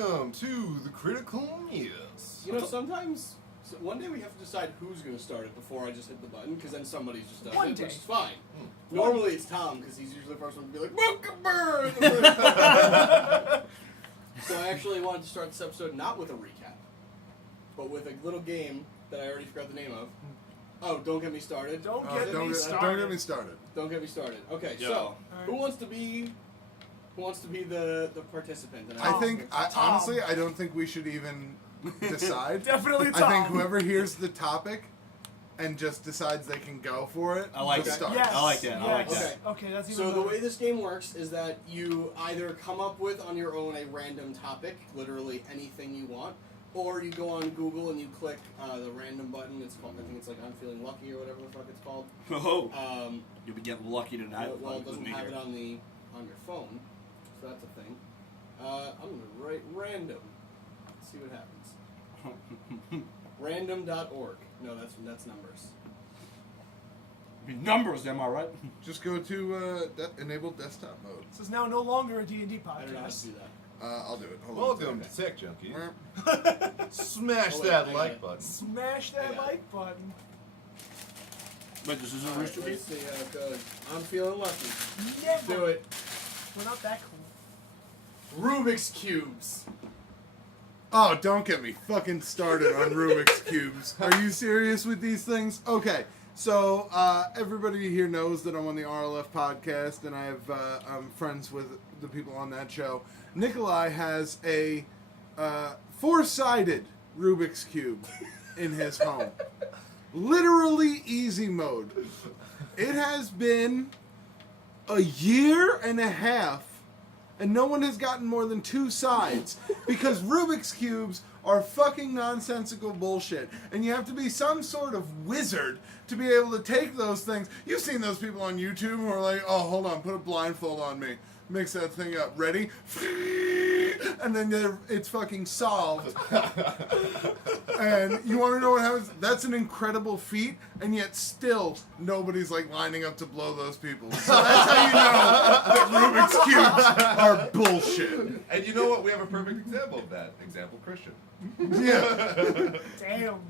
Welcome to the Critical Miss. You know, sometimes, one day we have to decide who's going to start it before I just hit the button, because then somebody just does it, which is fine. Normally it's Tom, because he's usually the first one to be like, "Welcome, bird!" So I actually wanted to start this episode not with a recap, but with a little game that I already forgot the name of. Oh, don't get me started. Don't get me started. Don't get me started. Okay, so who wants to be the participant? And honestly, I don't think we should even decide. Definitely Tom. I think whoever hears the topic and just decides they can go for it. I like that. Start. Yes. I like that. Yes. I like that. Okay, that's even So better. the way this game works is that you either come up with on your own a random topic, literally anything you want, or you go on Google and you click the random button. It's called, I think it's like I'm Feeling Lucky or whatever the fuck it's called. Oh, you'll be getting lucky tonight. Well, it doesn't have it on your phone, so that's a thing. I'm gonna write random. Let's see what happens. Random.org. No, that's numbers. Numbers, am I right? Just go to enable desktop mode. This is now no longer a D&D I don't know how to podcast. do that. I'll do it. Hold on. Welcome to Tech Junkies. Smash that like button. Smash that like button. Wait, this isn't Alright, Rooster let's Teeth? see how it goes. I'm feeling lucky. Never. Do it. We're not that cool. Rubik's Cubes. Oh, don't get me fucking started on Rubik's Cubes. Are you serious with these things? Okay, so everybody here knows that I'm on the RLF podcast, and I'm friends with the people on that show. Nikolai has a four-sided Rubik's Cube in his home. Literally easy mode. It has been a year and a half, and no one has gotten more than two sides because Rubik's Cubes are fucking nonsensical bullshit. And you have to be some sort of wizard to be able to take those things. You've seen those people on YouTube who are like, oh, hold on, put a blindfold on me. Mix that thing up. Ready? And then it's fucking solved. And you want to know what happens? That's an incredible feat, and yet still nobody's like lining up to blow those people. So that's how you know that Rubik's Cubes are bullshit. And you know what? We have a perfect example of that. Example, Christian. Yeah. Damn.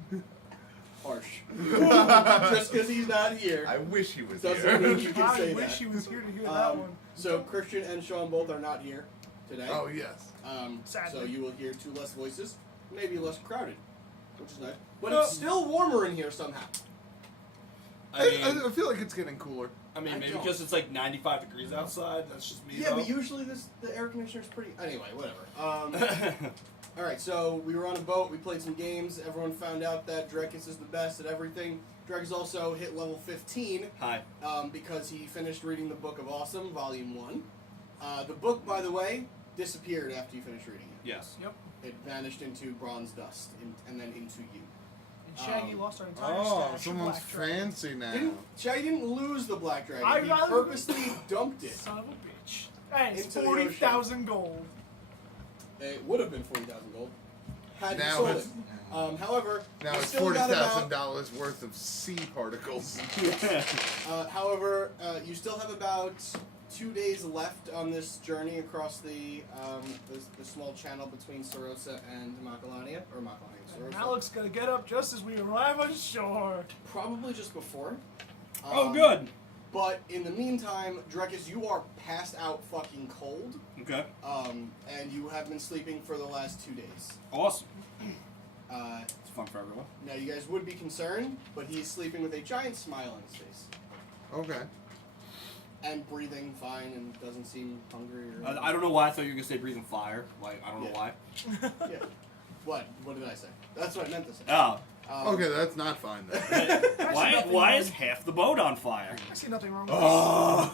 Harsh. Just because he's not here I wish he was doesn't here. mean you can I say wish that. he was here to hear that one. So Christian and Sean both are not here today. Oh, yes. Sadly. So you will hear two less voices, maybe less crowded, which is nice. But it's still warmer in here somehow. I feel like it's getting cooler. I mean, I maybe don't. because it's like 95 degrees outside. That's just me. Yeah, though. but usually the air conditioner's pretty. Anyway, whatever. All right, so we were on a boat. We played some games. Everyone found out that Drekas is the best at everything. Drekas also hit level 15. Hi. Because he finished reading the Book of Awesome, Volume 1. The book, by the way, disappeared after you finished reading it. Yes. Yep. It vanished into bronze dust, and then into you. And Shaggy lost our entire Oh, stash of someone's Black Dragon. fancy now. Shaggy didn't lose the Black Dragon. I He rather- purposely dumped it. Son of a bitch. And it's Into the 40,000 gold. It would have been 40,000 gold had you Now sold it's- it. However, Now you it's still got about- $40,000 worth of sea particles. However, you still have about 2 days left on this journey across the small channel between Sarosa and Makalania, or Makalania, And Sarosa. Malok's gonna get up just as we arrive on shore. Probably just before. Oh, good. But in the meantime, Drekas, you are passed out fucking cold, Okay. and you have been sleeping for the last 2 days. Awesome. Uh, It's fun for everyone. now you guys would be concerned, but he's sleeping with a giant smile on his face. Okay. And breathing fine and doesn't seem hungry or I don't know why I thought you were going to say breathing fire. Like, I don't know why. Yeah. What? What did I say? That's what I meant to say. Oh. Okay, that's not fine then. Why is half the boat on fire? I see nothing wrong with Oh.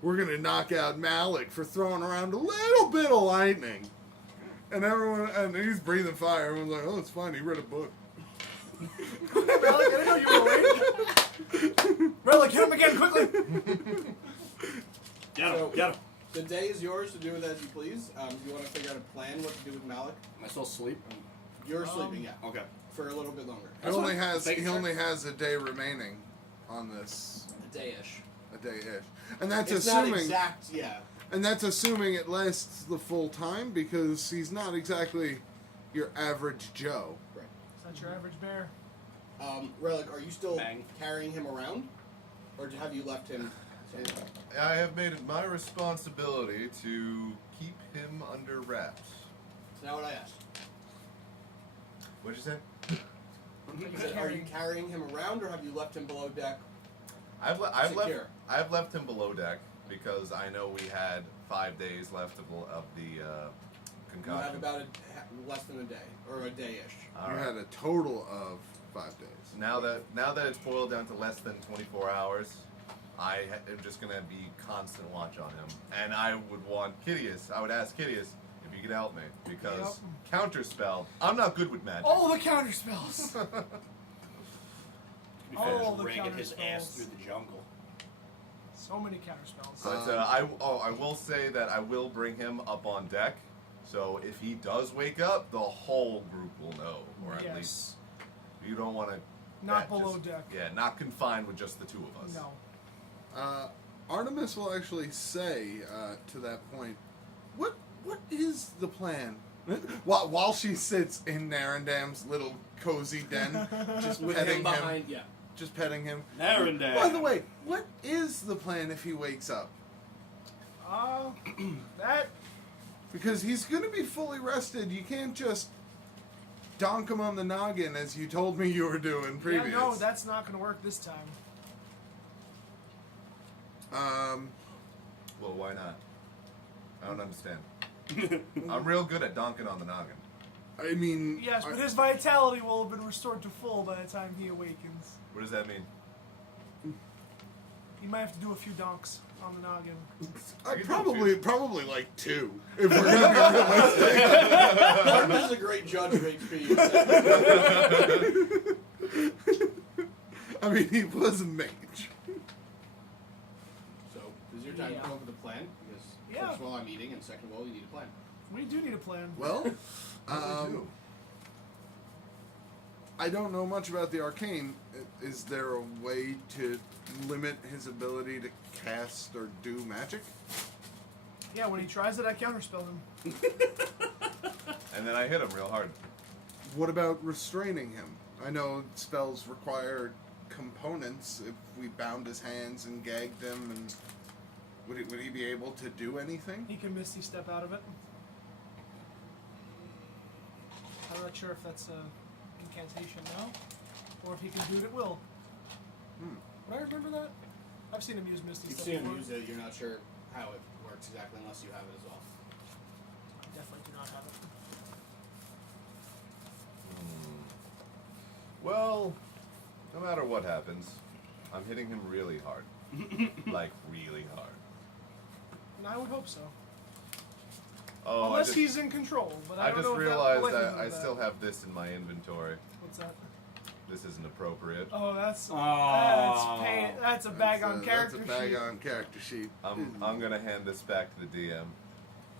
We're gonna knock out Malok for throwing around a little bit of lightning. And he's breathing fire. Everyone's like, oh, it's fine. He read a book. Malok, I didn't know you were awake. Rellik, hit him again, quickly. Get him. The day is yours to do with as you please. You want to figure out a plan what to do with Malok? Am I still asleep? You're sleeping, yeah, Okay. for a little bit longer. He only fine. only has a day remaining on this. A day-ish. A day-ish. And that's It's assuming not exact, yeah. And that's assuming it lasts the full time, because he's not exactly your average Joe. Right. Is that your average bear? Rellik, are you still Bang. carrying him around? Or have you left him? I have made it my responsibility to keep him under wraps. That's not what I asked. What'd you say? I said, are you carrying him around, or have you left him below deck? I've Secure. left him below deck because I know we had 5 days left of the You concoction. have about less than a day, or a day-ish. All You right. had a total of 5 days. Now that it's boiled down to less than 24 hours, I am just gonna be constant watch on him, and I would want Kitteus. I would ask Kitteus if you could help me because counterspell. I'm not good with magic. All the counter spells. To be fair, Oh, just the ragging his counterspells. ass through the jungle. So many counter spells. But I will say that I will bring him up on deck. So if he does wake up, the whole group will know, or at Yes. least you don't want to. Not below deck. Yeah, not confined with just the two of us. No. Artemis will actually say to that point, what is the plan? While she sits in Narendam's little cozy den, just With petting him behind, yeah. just petting him. Narendam. By the way, what is the plan if he wakes up? That Because he's going to be fully rested. You can't just donk him on the noggin as you told me you were doing previous. Yeah, no, that's not going to work this time. Well, why not? I don't understand. I'm real good at donking on the noggin. I mean, Yes, but his vitality will have been restored to full by the time he awakens. What does that mean? You might have to do a few donks on the noggin. probably like 2. If we're going to be realistic. Artemis is a great judge of HP. I mean, he was a mage. So, this is your time Yeah. to come up with a plan, because Yeah. first of all, I'm eating, and second of all, you need a plan. We do need a plan. Well, I don't know much about the arcane. Is there a way to limit his ability to cast or do magic? Yeah, when he tries it, I counterspell him. And then I hit him real hard. What about restraining him? I know spells require components. If we bound his hands and gagged him, and would he be able to do anything? He can Misty Step out of it. I'm not sure if that's a incantation now, or if he can do it at will. Would I remember that? I've seen him use Misty You've Step seen him before. use it, you're not sure how it works exactly unless you have it as well. I definitely do not have it. Well, no matter what happens, I'm hitting him really hard. Like, really hard. And I would hope so. Oh, Unless he's in control. But I I don't just know realized if that that I still have this in my inventory. What's that? This isn't appropriate. Oh, that's Oh. that's a bag on character That's a bag sheet. on character sheet. I'm gonna hand this back to the DM.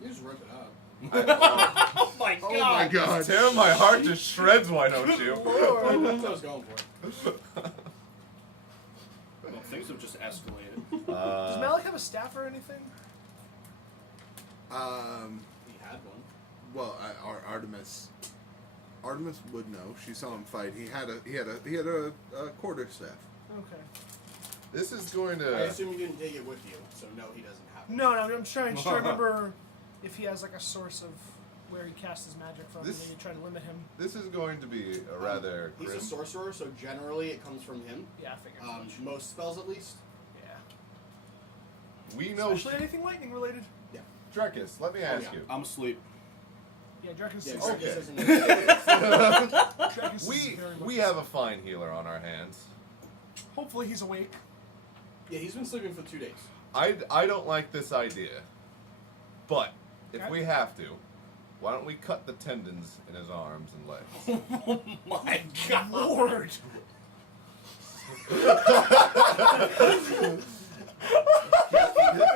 You just rip it up. Oh my Oh my god. Tear my heart to shreds, why don't you? That's what I was going for. Well, things have just escalated. Does Malok have a staff or anything? He had one. Well, Artemis would know. She saw him fight. He had a quarterstaff. Okay. This is going I to. assume you didn't take it with you, so no, he doesn't have it. No, I'm trying to remember if he has like a source of where he casts his magic from. This- Maybe try to limit him. This is going to be a rather He's grim. a sorcerer, so generally it comes from him. Yeah, I figured. as much. Most spells, at least. Yeah. We know. Especially anything lightning related. Drekas, let me ask yeah. you. I'm asleep. Yeah, Drekas Yeah, is, Okay. Drekas isn't Drekas is We very much we have a fine healer on our hands. Hopefully he's awake. Yeah, he's been sleeping for 2 days. I don't like this idea, but if Okay. we have to, why don't we cut the tendons in his arms and legs? Oh my god. Lord!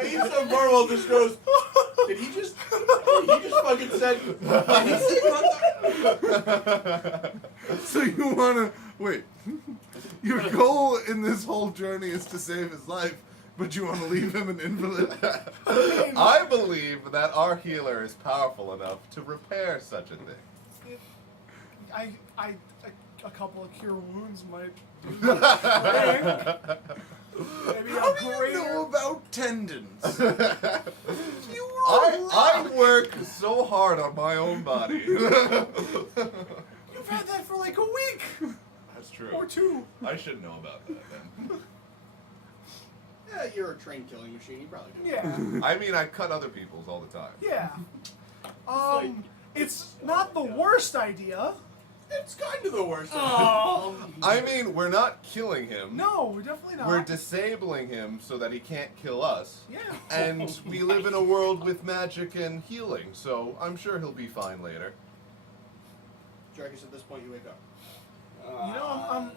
Face of Burwell just goes, did he just fucking said, did he say So you wanna wait? Your goal in this whole journey is to save his life, but you want to leave him an invalid. I believe that our healer is powerful enough to repair such a thing. A couple of cure wounds might do the trick. Maybe How a do you greater. know about tendons? I work so hard on my own body. You've had that for like a week That's true. or two. I should know about that then. Yeah, you're a trained killing machine. You probably do. Yeah, I mean, I cut other people's all the time. yeah. like- It's not the worst idea. It's kind of the worst. Oh. I mean, we're not killing him. No, we're definitely not. We're disabling him so that he can't kill us. Yeah. And we live in a world with magic and healing, so I'm sure he'll be fine later. Drekas, at this point, you wake up. You know, I'm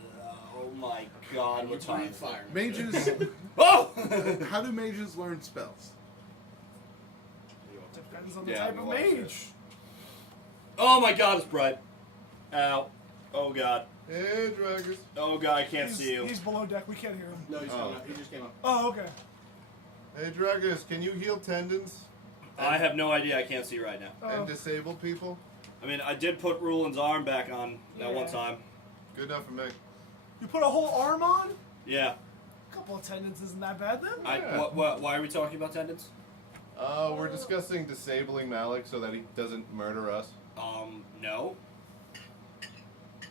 Oh my God! You What time breathe is fire. it? Mages. Oh! How do mages learn spells? depends on the Yeah, type we of watched mage. Oh my God! It's bright. Ow! Oh God! Hey, Drekas. Oh God! I can't He's, see you. he's below deck. We can't hear him. No, he's Oh. coming up. He just came up. Oh, okay. Hey, Drekas, can you heal tendons I have no idea. I can't see right now. Oh. and disabled people? I mean, I did put Ruland's arm back on that one Yeah. time. Good enough for me. You put a whole arm on? Yeah. A couple of tendons isn't that bad then? Yeah. Why are we talking about tendons? We're discussing disabling Malok so that he doesn't murder us. No.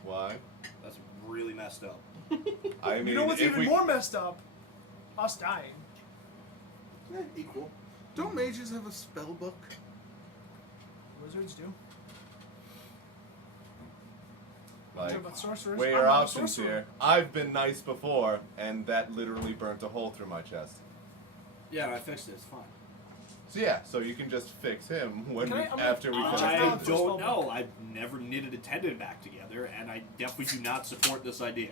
Why? That's really messed up. I mean, You know what's if even we... more messed up? Us dying. Equal. Don't mages have a spell book? Wizards do. Like, Talk about sorcerers. weigh I'm your not a options sorcerer. here. I've been nice before, and that literally burnt a hole through my chest. Yeah, I fixed it. It's fine. So yeah, so you can just fix him when Can we, I- I'm gonna- after we I'm finish gonna check I out the the spell don't book. know. I've never knitted a tendon back together, and I definitely do not support this idea.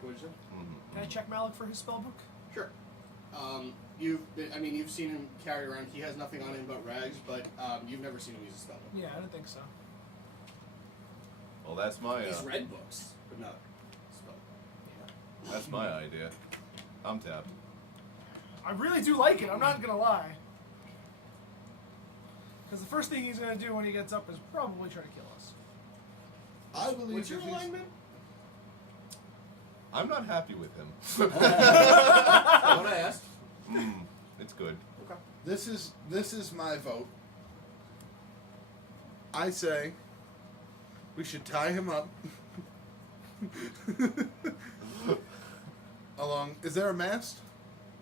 What did you say? Can I check Malok for his spellbook? Sure. You've seen him carry around. He has nothing on him but rags, but you've never seen him use a spell book. Yeah, I don't think so. Well, that's my He's read books, but not spell. that's my idea. I'm tapped. I really do like it. I'm not gonna lie. Because the first thing he's gonna do when he gets up is probably try to kill us. I believe What's your if he's- alignment? I'm not happy with him. What I asked. It's good. Okay. This is my vote. I say we should tie him up. Along, is there a mast?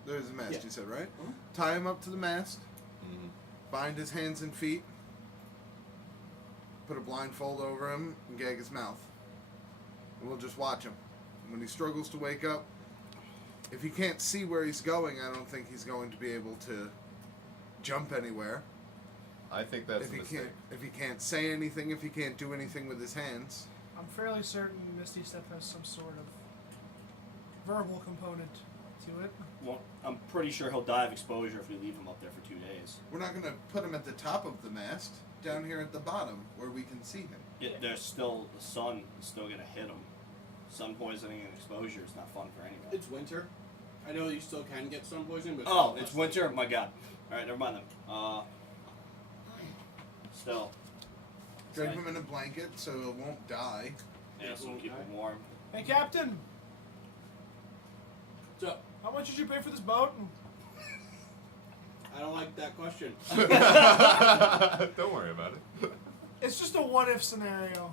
There is a mast, Yeah. you said, right? Mhm. Tie him up to the mast, Mhm. bind his hands and feet, put a blindfold over him, and gag his mouth. And we'll just watch him. And when he struggles to wake up, if he can't see where he's going, I don't think he's going to be able to jump anywhere. I think that's If a he mistake. can't say anything, if he can't do anything with his hands. I'm fairly certain Misty Step has some sort of verbal component to it. Well, I'm pretty sure he'll die of exposure if we leave him up there for 2 days. We're not going to put him at the top of the mast, down here at the bottom, where we can see him. There's still the sun is still gonna hit him. Sun poisoning and exposure is not fun for anyone. It's winter. I know you still can get sun poisoning, but Oh, it's winter. My God. All right, never mind then. Still. Drape Right. him in a blanket so he won't die. Yeah, so we'll keep him warm. Hey, Captain, So how much did you pay for this boat? I don't like that question. Don't worry about it. It's just a what-if scenario.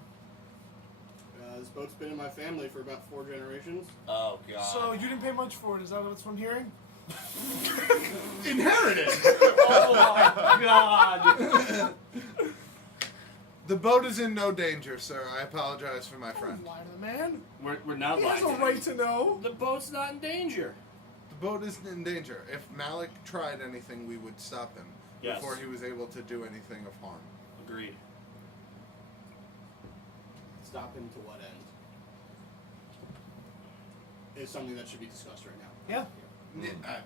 This boat's been in my family for about 4 generations. Oh God. So you didn't pay much for it. Is that what I'm hearing? Inherited! Oh my God. The boat is in no danger, sir. I apologize for my Don't friend. lie to the man. We're not He has lying. a right to know. The boat's not in danger. The boat isn't in danger. If Malok tried anything, we would stop him Yes. before he was able to do anything of harm. Agreed. Stop him to what end? Is something that should be discussed right now. Yeah. Yeah,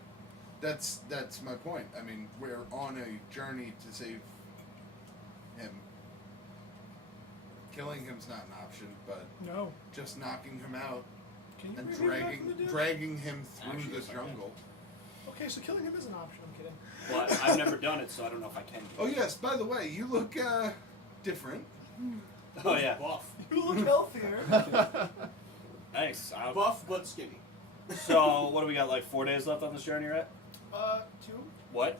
that's my point. I mean, we're on a journey to save him. Killing him's not an option, but No. just knocking him out Can you and repeat that from the dude? dragging him through Actually, the yes, I can. jungle. Okay, so killing him is an option. I'm kidding. but I've never done it, so I don't know if I can. Do Oh it. yes, by the way, you look different. Oh yeah. Buff. You look healthier. Thanks. Buff but skinny. So what do we got? Like 4 days left on this journey, right? 2. What?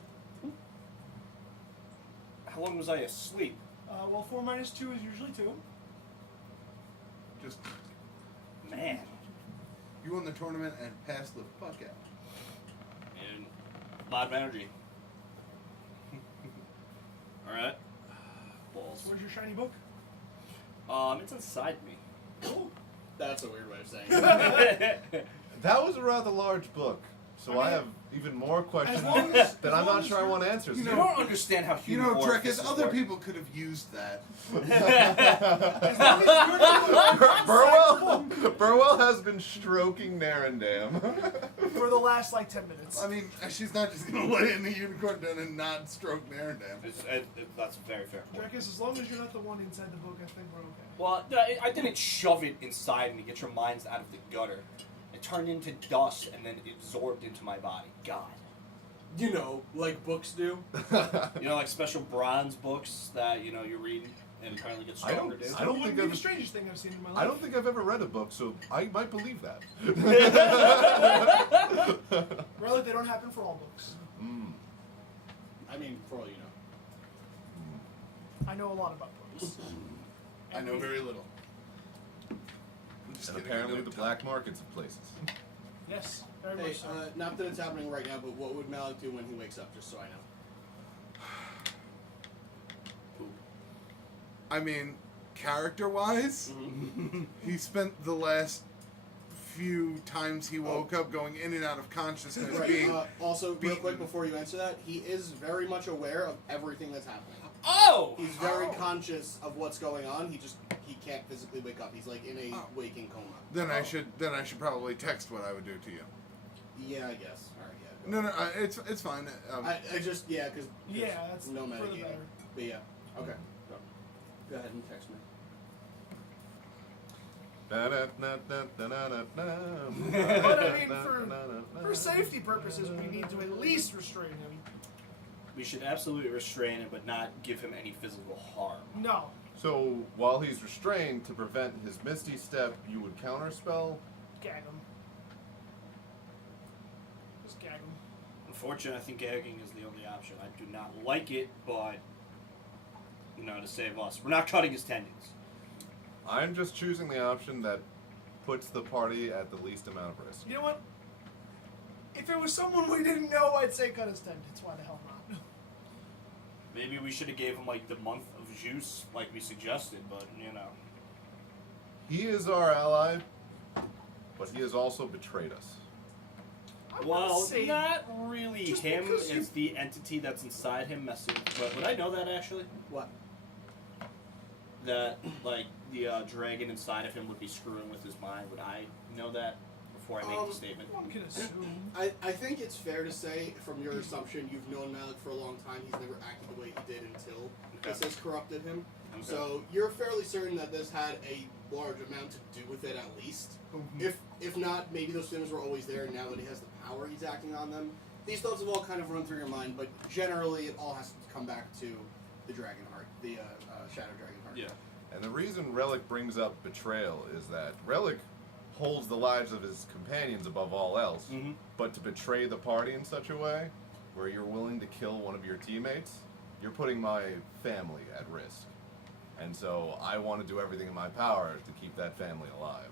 How long was I asleep? Well, 4 minus 2 is usually 2. Just Man. you won the tournament and passed the fuck out. And a lot of energy. Alright. Balls. Where's your shiny book? It's inside me. Cool. That's a weird way of saying it. That was a rather large book, so I mean, I have even more questions long that as I'm not as sure I you're- want answers you to. You don't understand how You human know, orifices Drekas, other work. people could have used that. As long as you're Burwell has been stroking Narendam. for the last like 10 minutes. I mean, she's not just gonna lay in the unicorn den and not stroke Narendam. That's a very fair point. Drekas, as long as you're not the one inside the book, I think we're okay. Well, no, I didn't shove it inside me. Get your minds out of the gutter. It turned into dust and then absorbed into my body. God. You know, like books do. You know, like special bronze books that, you know, you read and apparently get I don't- stronger, dude. I don't It wouldn't think be I've- the strangest thing I've seen in my life. I don't think I've ever read a book, so I might believe that. Really, they don't happen for all books. Mm. I mean, for all you know. I know a lot about books. I know very little. I'm just And kidding, apparently I know the a black markets of places. Yes, very Hey, much so. not that it's happening right now, but what would Malok do when he wakes up, just so I know? I mean, character-wise, he spent the last few times he woke up going in and out of consciousness Right. being... Also, real beaten. quick before you answer that, he is very much aware of everything that's happening. Oh! He's very Oh. conscious of what's going on. He can't physically wake up. He's like in a waking coma. Then I should probably text what I would do to you. Yeah, I guess. All right, yeah. No, it's fine. I just because Yeah, that's no for the metagaming. better. But yeah, okay. Go ahead and text me. But I mean, for safety purposes, we need to at least restrain him. We should absolutely restrain him, but not give him any physical harm. No. So while he's restrained, to prevent his Misty Step, you would counterspell. Gag him. Just gag him. Unfortunately, I think gagging is the only option. I do not like it, but, you know, to save us. We're not cutting his tendons. I'm just choosing the option that puts the party at the least amount of risk. You know what? If it was someone we didn't know, I'd say cut his tendons. Why the hell not? Maybe we should have gave him, like, the month of juice, like we suggested, but, you know. He is our ally, but he has also betrayed us. I would Well, say not really just him. because It's the entity that's inside him messing. But would I know that, actually? What? That, like, the dragon inside of him would be screwing with his mind. Would I know that before I make the statement? one can assume. I think it's fair to say, from your assumption, you've known Malok for a long time. He's never acted the way he did until this has corrupted him. Okay. So you're fairly certain that this had a large amount to do with it, at least. If not, maybe those feelings were always there, and now that he has the power, he's acting on them. These thoughts have all kind of run through your mind, but generally, it all has to come back to the Dragon Heart, the Shadow Dragon Heart. Yeah. And the reason Rellik brings up betrayal is that Rellik holds the lives of his companions above all else, Mhm. but to betray the party in such a way where you're willing to kill one of your teammates, you're putting my family at risk. And so I want to do everything in my power to keep that family alive.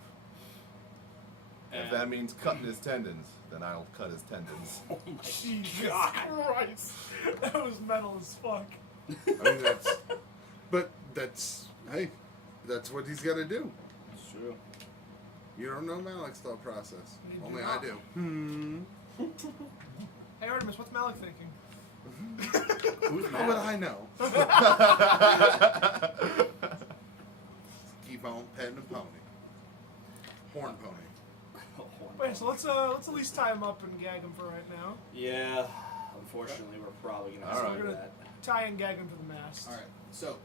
And if that means cutting his tendons, then I'll cut his tendons. Oh my Jesus God. Christ. That was metal as fuck. I mean, that's what he's got to do. It's true. You don't know Malek's thought process. You do Only not. I do. Hey Artemis, what's Malok thinking? Who's How would I know? Keep on petting a pony. Horn pony. Wait, so let's at least tie him up and gag him for right now. Yeah. Unfortunately, we're probably gonna have All to right. do We're gonna that. tie and gag him to the mast. All right. So,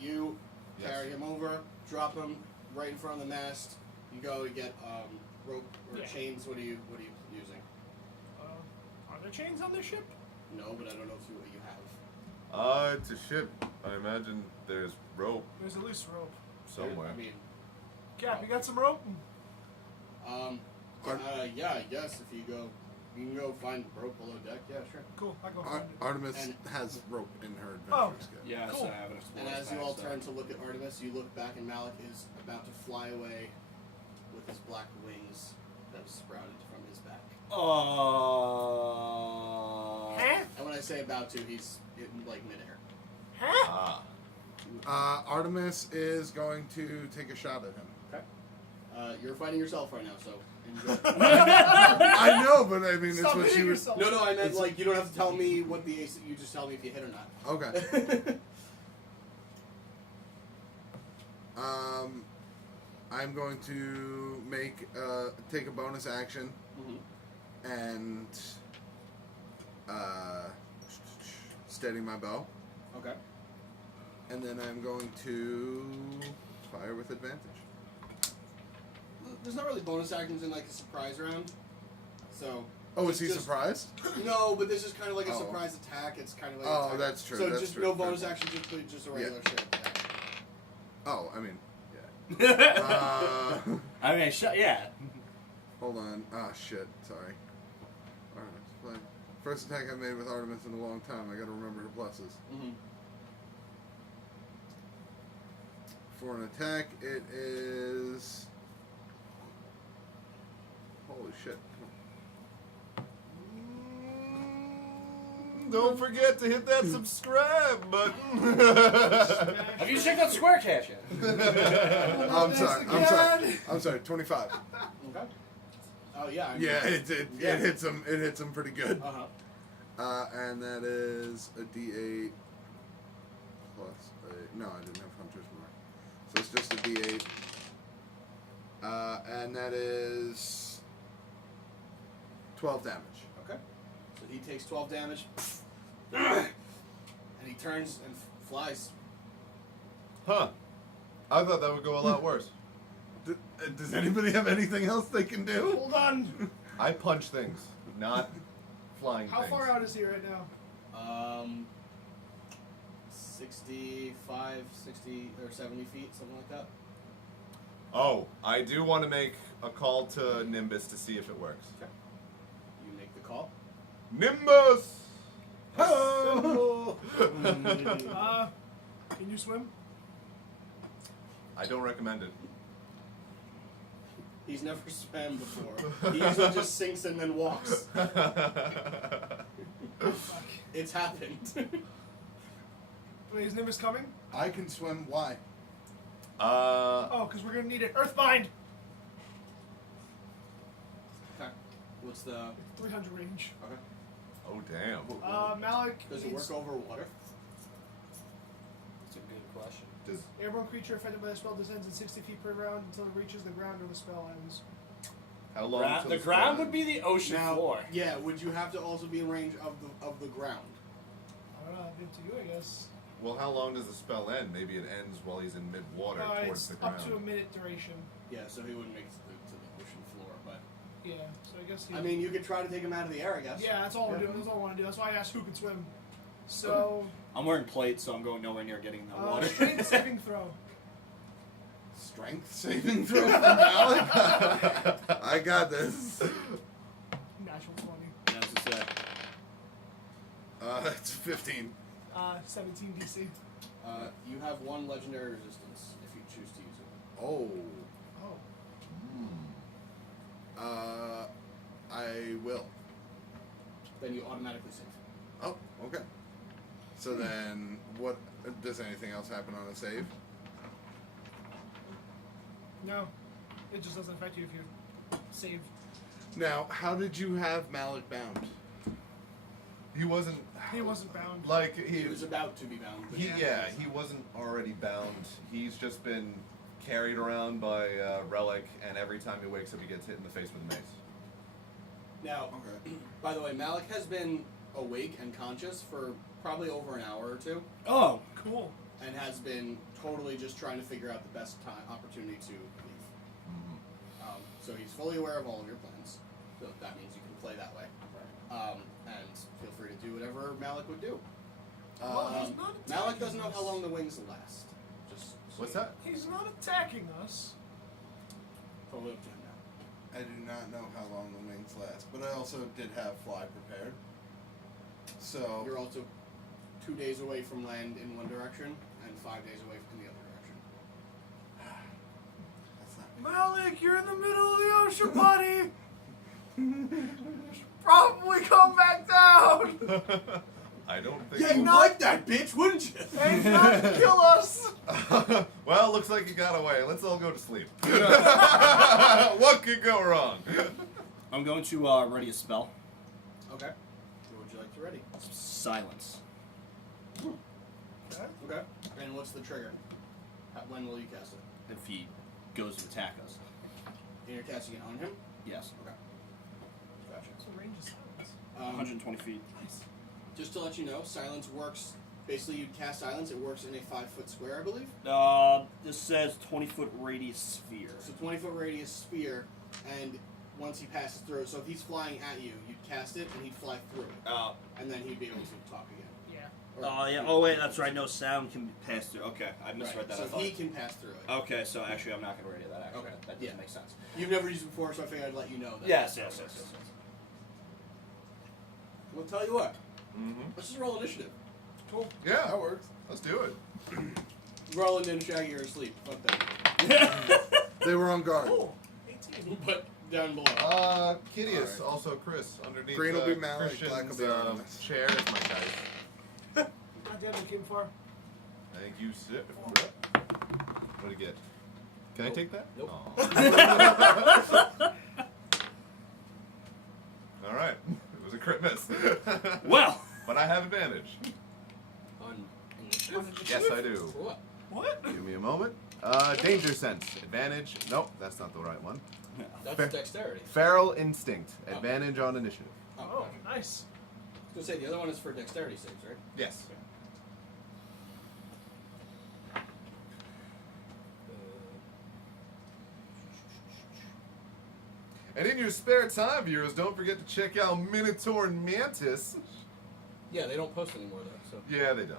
you Yes. carry him over, drop him right in front of the mast. You go to get rope or Yeah. chains. What are you using? Are there chains on this ship? No, but I don't know if what you have. It's a ship. I imagine there's rope There's at least rope. somewhere. I mean, Cap, you got some rope? yeah, I guess if you go, you can go find rope below deck. Yeah, sure. Cool, I go find it. Artemis And- has rope in her Oh. adventures kit. Yeah, Cool. so I haven't explored And as his you all backstory. turn to look at Artemis, you look back and Malok is about to fly away with his black wings that have sprouted from his back. Huh? And when I say about to, he's in like midair. Huh? Ah. Artemis is going to take a shot at him. Okay. You're fighting yourself right now, so enjoy. I know, but I mean, it's Stop what she hitting was. yourself. No, I meant It's- like you don't have to tell me what the ace. You just tell me if you hit or not. Okay. I'm going to take a bonus action and steady my bow, Okay. and then I'm going to fire with advantage. There's not really bonus actions in like a surprise round, so. Oh, is he just- surprised? No, but this is kind of like a Oh. surprise attack. It's kind of like. Oh, attack. that's true, So that's just true. no bonus action, just a regular shit attack. Oh, I mean, I mean, yeah. hold on. Ah, shit. Sorry. Artemis, play. First attack I made with Artemis in a long time. I got to remember her pluses. Mm-hmm. For an attack, it is. Holy shit. Don't forget to hit that subscribe button. Have you checked out Square Cash yet? I'm sorry. I'm sorry. I'm sorry. 25. Okay. Oh yeah. I mean, Yeah, it Yeah. hits him. It hits him pretty good. Uh-huh. And that is a D8 plus a. No, I didn't have Hunter's Mark. So it's just a D8. And that is 12 damage. Okay. So he takes 12 damage. And he turns and flies. Huh. I thought that would go a lot worse. Does anybody have anything else they can do? Hold on. I punch things, not flying How things. far out is he right now? 65, 60, or 70 feet, something like that. Oh, I do want to make a call to Nimbus to see if it works. Okay. You make the call. Nimbus! Oh! Can you swim? I don't recommend it. He's never swam before. He usually just sinks and then walks. Oh, fuck. It's happened. Wait, is Nimbus coming? I can swim. Why? Oh, because we're gonna need it. Earthbind! Okay. What's the... 300 range. Okay. Oh, damn. Malok Does it needs work over water? That's a good question. Does, airborne creature affected by the spell descends in 60 feet per round until it reaches the ground or the spell ends. how long till The this ground goes? would be the ocean Now, floor. yeah, would you have to also be in range of the ground? I don't know, up to you, I guess. Well, how long does the spell end? Maybe it ends while he's in mid-water towards It's the ground. up to a minute duration. Yeah, so he wouldn't make it to the ocean floor, but... Yeah, so I guess he... I mean, you could try to take him out of the air, I guess. yeah, that's all we're doing. That's all I want to do. That's why I asked who can swim. So, I'm wearing plates, so I'm going nowhere near getting in the water. strength saving throw. Strength saving throw from Malok? I got this. Natural 20. Yeah, that's what's that. It's 15. 17 DC. You have one legendary resistance if you choose to use it. Oh. Oh. I will. Then you automatically save. Oh, okay. So then, what does anything else happen on a save? No. It just doesn't affect you if you save. Now, how did you have Malok bound? He wasn't... He wasn't bound. Like, He was about to be bound. but- he wasn't already bound. He's just been carried around by Rellik, and every time he wakes up, he gets hit in the face with a mace. Now, Okay. by the way, Malok has been awake and conscious for probably over an hour or two, Oh, Cool. and has been totally just trying to figure out the best opportunity to leave. So he's fully aware of all of your plans. So that means you can play that way. and feel free to do whatever Malok would do. Well, he's not Malok attacking doesn't know us. how long the wings last. Just What's that? He's not attacking us. totally up to him now. I do not know how long the wings last, but I also did have fly prepared. So You're also 2 days away from land in one direction and 5 days away from the other direction. that's not. Malok, you're in the middle of the ocean, buddy. You should probably come back down. I don't think. Yeah, you'd like that, bitch, wouldn't you? And not kill us. Well, looks like you got away. Let's all go to sleep. What could go wrong? I'm going to ready a spell. Okay. What would you like to ready? Silence. Okay. And what's the trigger? When will you cast it? If he goes to attack us. And you're casting it on him? Yes. Okay. Gotcha. So range is silence. 120 feet. Just to let you know, silence works. Basically, you cast silence. It works in a 5-foot square, I believe. This says 20-foot radius sphere. So 20-foot radius sphere, and once he passes through it, so if he's flying at you, you'd cast it, and he'd fly through it, and then he'd be able to talk again. Yeah. Or- Yeah. Oh wait, that's right. No sound can pass through. Okay, I misread Right. that. So I thought. he can pass through it. Okay, so actually, I'm not going to ready that. Actually, Okay. that doesn't Yeah. make sense. You've never used it before, so I figured I'd let you know that. Yes. We'll tell you what. Mm-hmm. Let's just roll initiative. Cool. Yeah, that works. Let's do it. Roland and Shaggy are asleep. Fuck them. They were on guard. Cool. 18. But down below. Kitteus, Alright. also Chris, underneath Green will be Malok, Christian's black will be Artemis. chair is my dice. Not dead, we came far. Thank you, sir. What do you get? Can I take that? Nope. Aw. All right. It was a crit miss. Well. But I have advantage. On initiative? Yes, I do. For what? What? Give me a moment. Danger sense. Advantage. Nope, that's not the right one. That's Fair. dexterity. Feral instinct. Advantage on initiative. Oh, Oh, gotcha. nice. I was going to say, the other one is for dexterity saves, right? Yes. And in your spare time, viewers, don't forget to check out Minotaur and Mantis. Yeah, they don't post anymore, though, so. Yeah, they don't.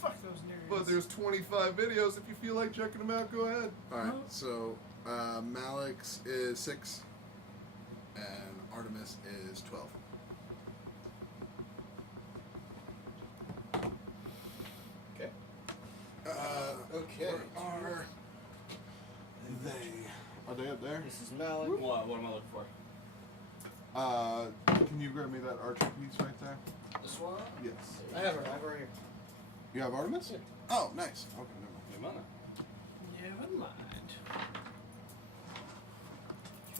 Fuck those nerds. But there's 25 videos. If you feel like checking them out, go ahead. Alright, so Malek's is 6, and Artemis is 12. Okay. Okay. Where are they? Are they up there? This is Malok. What am I looking for? Can you grab me that archer piece right there? This one? Yes. I have her right here. You have Artemis? Yeah. Oh, nice. Okay, never mind. Never mind.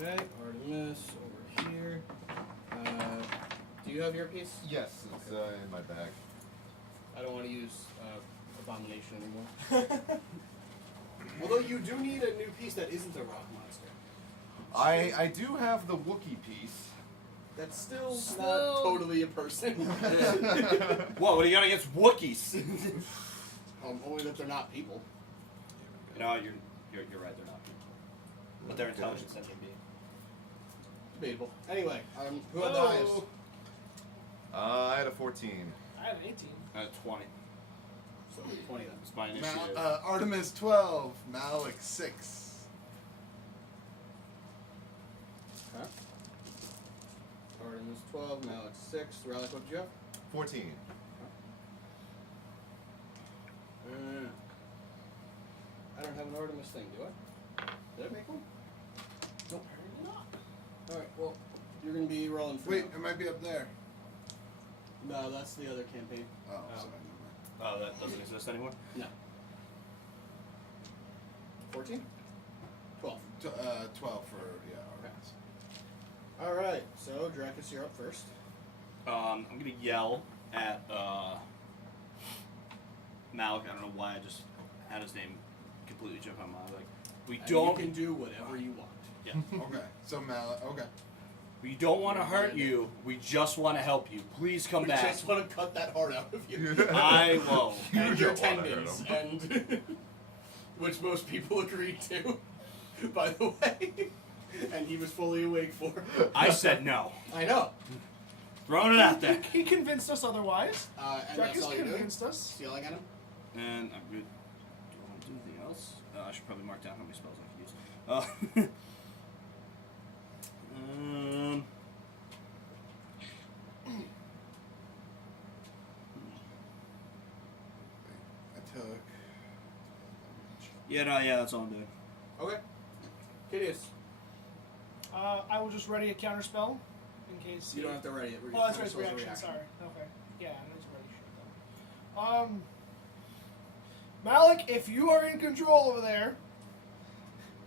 Okay, Artemis over here. Do you have your piece? Yes, it's in my bag. I don't want to use Abomination anymore. Although you do need a new piece that isn't a rock monster. I do have the Wookiee piece. That's still Still- not totally a person. What do you got against Wookiees? Only that they're not people. No, you're right. They're not people, but they're intelligent sentient beings. Debatable. Anyway, who had the highest? I had a 14. I have an 18. 20. So 20 then. It's my initiative. Artemis 12, Malek 6. Okay. Artemis 12, Malok 6. Rellik, what did you have? 14. I don't have an Artemis thing, do I? Did I make one? Nope. Apparently not. Alright, well, you're going to be rolling for Wait, now. it might be up there. No, that's the other campaign. Oh, Oh. sorry, Oh, that doesn't exist anymore. No. 14? 12. never mind. 12 for, Artemis. Alright, so Drekas, you're up first. I'm gonna yell at Malok. I don't know why I just had his name completely jump out of my mind. Like, we And don't. You can do whatever you want. Yeah. Okay, so Malek, okay. We don't want to hurt you. We just want to help you. Please come We back. just want to cut that heart out of you. I will. And your don't wanna hurt tendons. And which most people agreed to, by the way. and he was fully awake for. I said no. I know. Throwing it out there. He convinced us otherwise. And that's all Drekas you're doing? convinced us. Yelling at him? And I'm good. Do I want to do anything else? I should probably mark down how many spells I can use. I took. Yeah, that's all I'm doing. Okay. Kitteus. I will just ready a counter spell in case. You don't have to ready it. Oh, that's right. It's reaction. Sorry. Okay. Yeah, it's ready. Shit then. Malok, if you are in control over there,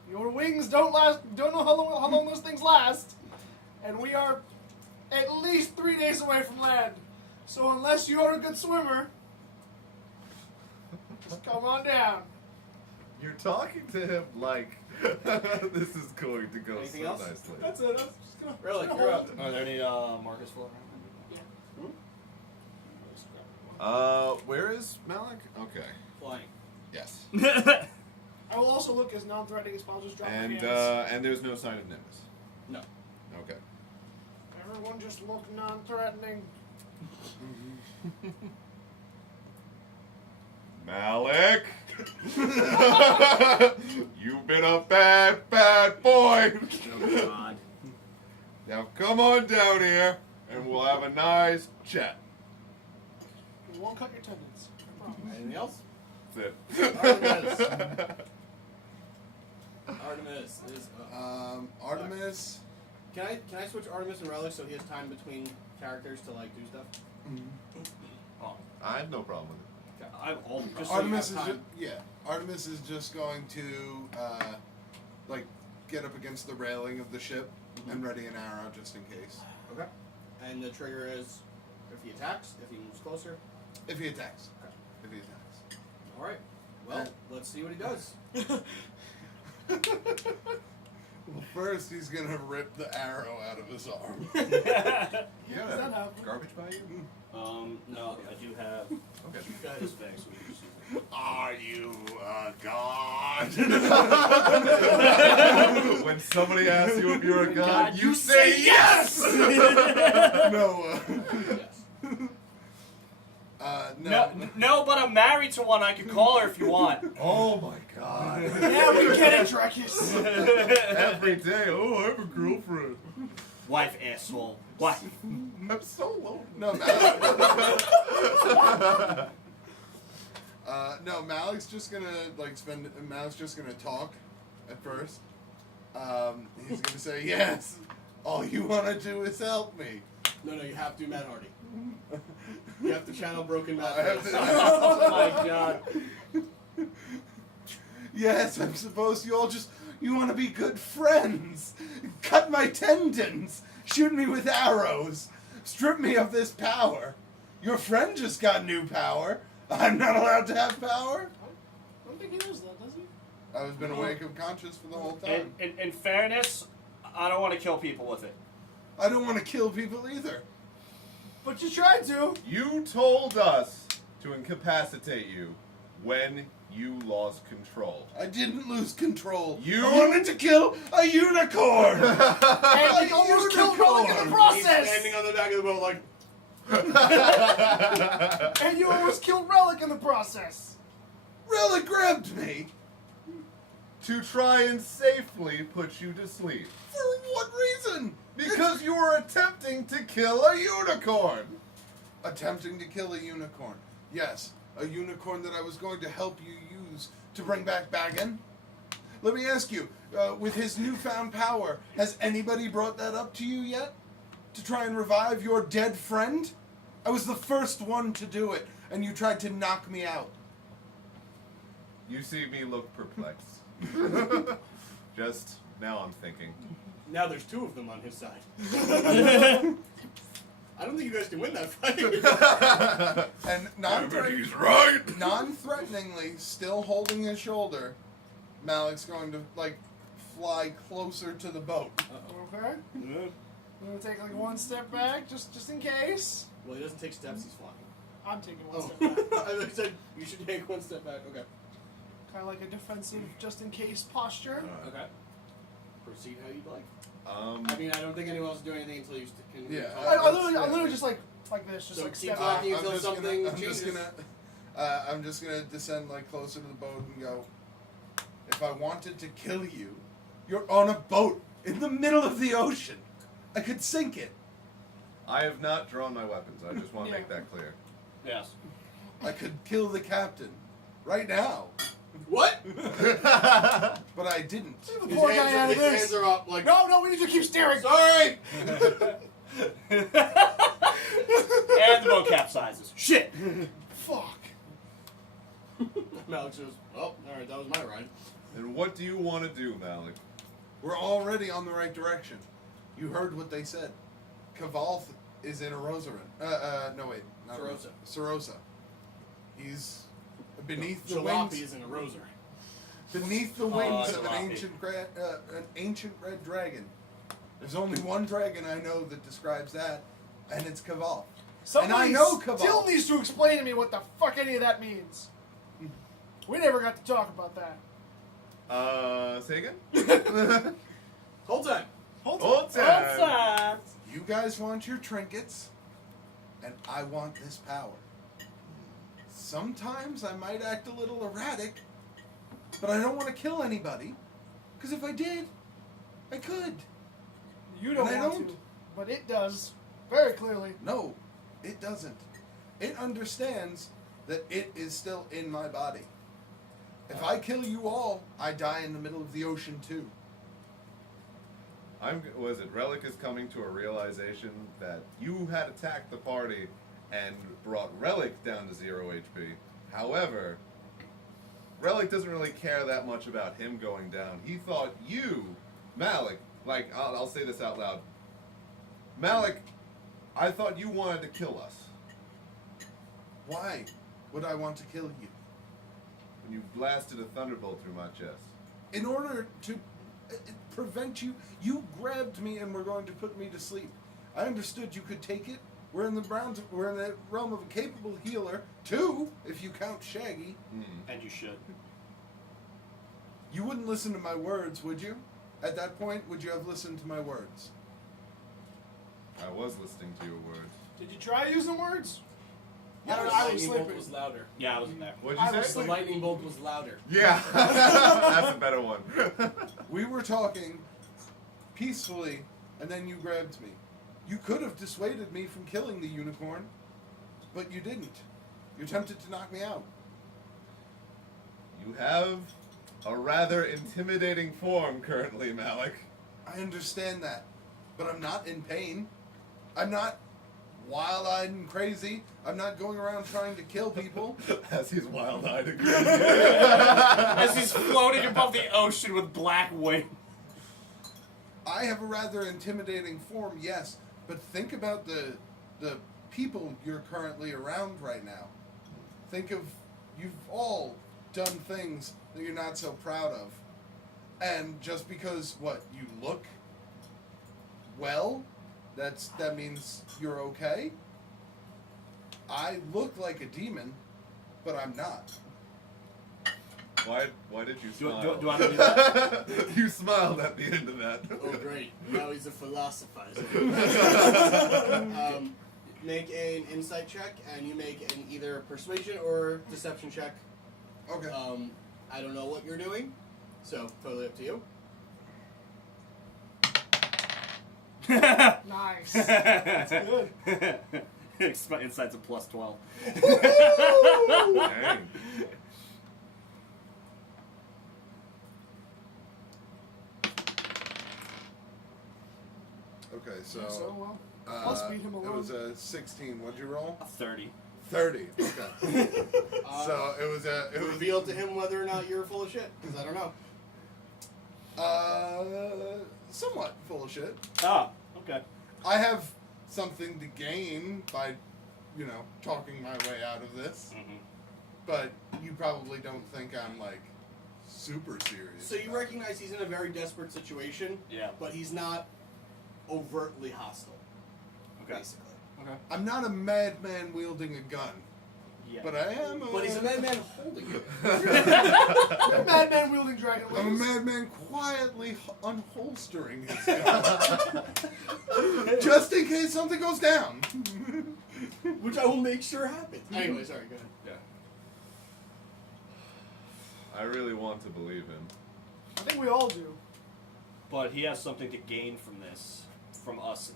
your wings don't last. Don't know how long those things last, and we are at least 3 days away from land. So unless you are a good swimmer, just come on down. You're talking to him like this is going to go Anything so else? nicely. That's it. I'm just gonna. Rellik, just you're hold up. it. Are there any markers floating Where is Malok? Okay. Flying. Yes. around? I will also look as non-threatening spells. Just drop my And hands. and there's no sign of Nimbus. No. Okay. Everyone just look non-threatening. Malok, you've been a bad, bad boy. Oh, God. Now come on down here, and we'll have a nice chat. You won't cut your tendons. I promise. Anything else? That's it. Artemis is up. Artemis. Can I switch Artemis and Rellik so he has time between characters to like do stuff? Oh, I have no problem with it. I'm all just Artemis so is you have Artemis is just going to like get up against the railing of the ship and ready an arrow just in case. Okay. And the trigger is if he attacks, if he moves closer. If he attacks. Okay. If he attacks. All right. Well, let's see what he does. Well, first he's gonna rip the arrow out of his arm. Yeah. Does that happen? Garbage by you? No, I do have Okay. this bag, so we can just use it. Are you a god? When somebody asks you if you're a god, God, you say yes! No. No, no, but I'm married to one. I can call her if you want. Oh my god. Yeah, we get it, Drekas. Every day, oh, I have a girlfriend. Wife, asshole. Wife. I'm so lonely. No, no, Malek's just gonna Malek's just gonna talk at first. He's gonna say, "Yes, all you wanna do is help me." No, you have to do Matt Hardy. You have to channel broken Matt I have Hardy. to- Oh my God. Yes, I'm supposed you want to be good friends. Cut my tendons, shoot me with arrows, strip me of this power. Your friend just got new power. I'm not allowed to have power. I don't think he knows that, does he? I've been awake and conscious for the whole time. In fairness, I don't want to kill people with it. I don't want to kill people either. But you tried to. You told us to incapacitate you when you lost control. I didn't lose control. You- I wanted to kill a unicorn. And you almost killed Rellik in the He's process. standing on the back of the boat like, And you almost killed Rellik in the process. Really grabbed me. To try and safely put you to sleep. For what reason? Because you were attempting to kill a unicorn. Attempting to kill a unicorn. Yes, a unicorn that I was going to help you use to bring back Baggin. Let me ask you, with his newfound power, has anybody brought that up to you yet? To try and revive your dead friend? I was the first one to do it, and you tried to knock me out. You see me look perplexed. Just now I'm thinking. now there's two of them on his side. I don't think you guys can win that fight. And Everybody's right. non-threateningly, still holding his shoulder, Malek's going to, fly closer to the boat. Okay. I'm gonna take one step back, just in case. Well, he doesn't take steps, he's flying. I'm taking one Oh. step back. I said you should take one step back. Okay. Kind of like a defensive, just in case posture. Okay. proceed how you'd like. Um, I mean, I don't think anyone else is doing anything until you can. Yeah, talk. I literally just like this, just So like keep step talking back. until something changes. I'm just gonna descend like closer to the boat and go. If I wanted to kill you, you're on a boat in the middle of the ocean. I could sink it. I have not drawn my weapons. I just want to Yeah. make that clear. Yes. I could kill the captain right now, What? but I didn't. The poor guy out of his this. hands are up like. No, we need to keep staring. Sorry. And the boat capsizes. Shit. Fuck. Malok goes, well, alright, that was my ride. And what do you want to do, Malok? We're already on the right direction. You heard what they said. Kavalth is in Erosarin. No wait, not Sarosa. Sarosa. He's beneath the Jalopy wings. is in a rosary. Beneath the wings of Jalopy. an ancient red dragon. There's only one dragon I know that describes that, and it's Kavalth. Somebody And I know still Kavalth. needs to explain to me what the fuck any of that means. We never got to talk about that. Say again? Hold time. Hold time. You guys want your trinkets, and I want this power. Sometimes I might act a little erratic, but I don't want to kill anybody, because if I did, I could. You don't And I want don't. to, but it does. Very clearly. No, it doesn't. It understands that it is still in my body. If I kill you all, I die in the middle of the ocean too. Was it Rellik is coming to a realization that you had attacked the party and brought Rellik down to 0 HP. However, Rellik doesn't really care that much about him going down. He thought you, Malok, like, I'll say this out loud. Malok, I thought you wanted to kill us. Why would I want to kill you? When you blasted a thunderbolt through my chest. In order to prevent you, you grabbed me and were going to put me to sleep. I understood you could take it. We're in the realm of a capable healer, 2, if you count Shaggy. And you should. You wouldn't listen to my words, would you? At that point, would you have listened to my words? I was listening to your words. Did you try using words? Yeah, I the was lightning bolt sleeping. was louder. Yeah, I wasn't there. What'd I you was say? The sleeping. lightning bolt was louder. Yeah, that's a better one. We were talking peacefully, and then you grabbed me. You could have dissuaded me from killing the unicorn, but you didn't. You attempted to knock me out. You have a rather intimidating form currently, Malok. I understand that, but I'm not in pain. I'm not wild-eyed and crazy. I'm not going around trying to kill people. As he's wild-eyed and crazy. As he's floating above the ocean with black wings. I have a rather intimidating form, yes, but think about the people you're currently around right now. Think of, you've all done things that you're not so proud of. And just because, you look well, that means you're okay? I look like a demon, but I'm not. Why did you Do, smile? do I do that? You smiled at the end of that. Oh, great. Now he's a philosophizer. Make an insight check, and you make an either persuasion or deception check. Okay. I don't know what you're doing, so totally up to you. Nice. That's good. Insight's a plus 12. Dang. Okay, so well. Let's beat him it alone. was a 16. What'd you roll? A 30. 30. Okay. So it was Reveal to him whether or not you're full of shit, because I don't know. Somewhat full of shit. Ah, okay. I have something to gain by, talking my way out of this. Mm-hmm. But you probably don't think I'm super serious. So you about it. recognize he's in a very desperate situation, Yeah. but he's not overtly hostile, Okay. basically. Okay. I'm not a madman wielding a gun. Yeah. But I am. But he's a madman holding it. A madman wielding dragon I'm a wings. madman quietly unholstering his gun. Just in case something goes down. Which I will make sure happens. Anyway, sorry, go ahead. Yeah. I really want to believe him. I think we all do. But he has something to gain from this, from us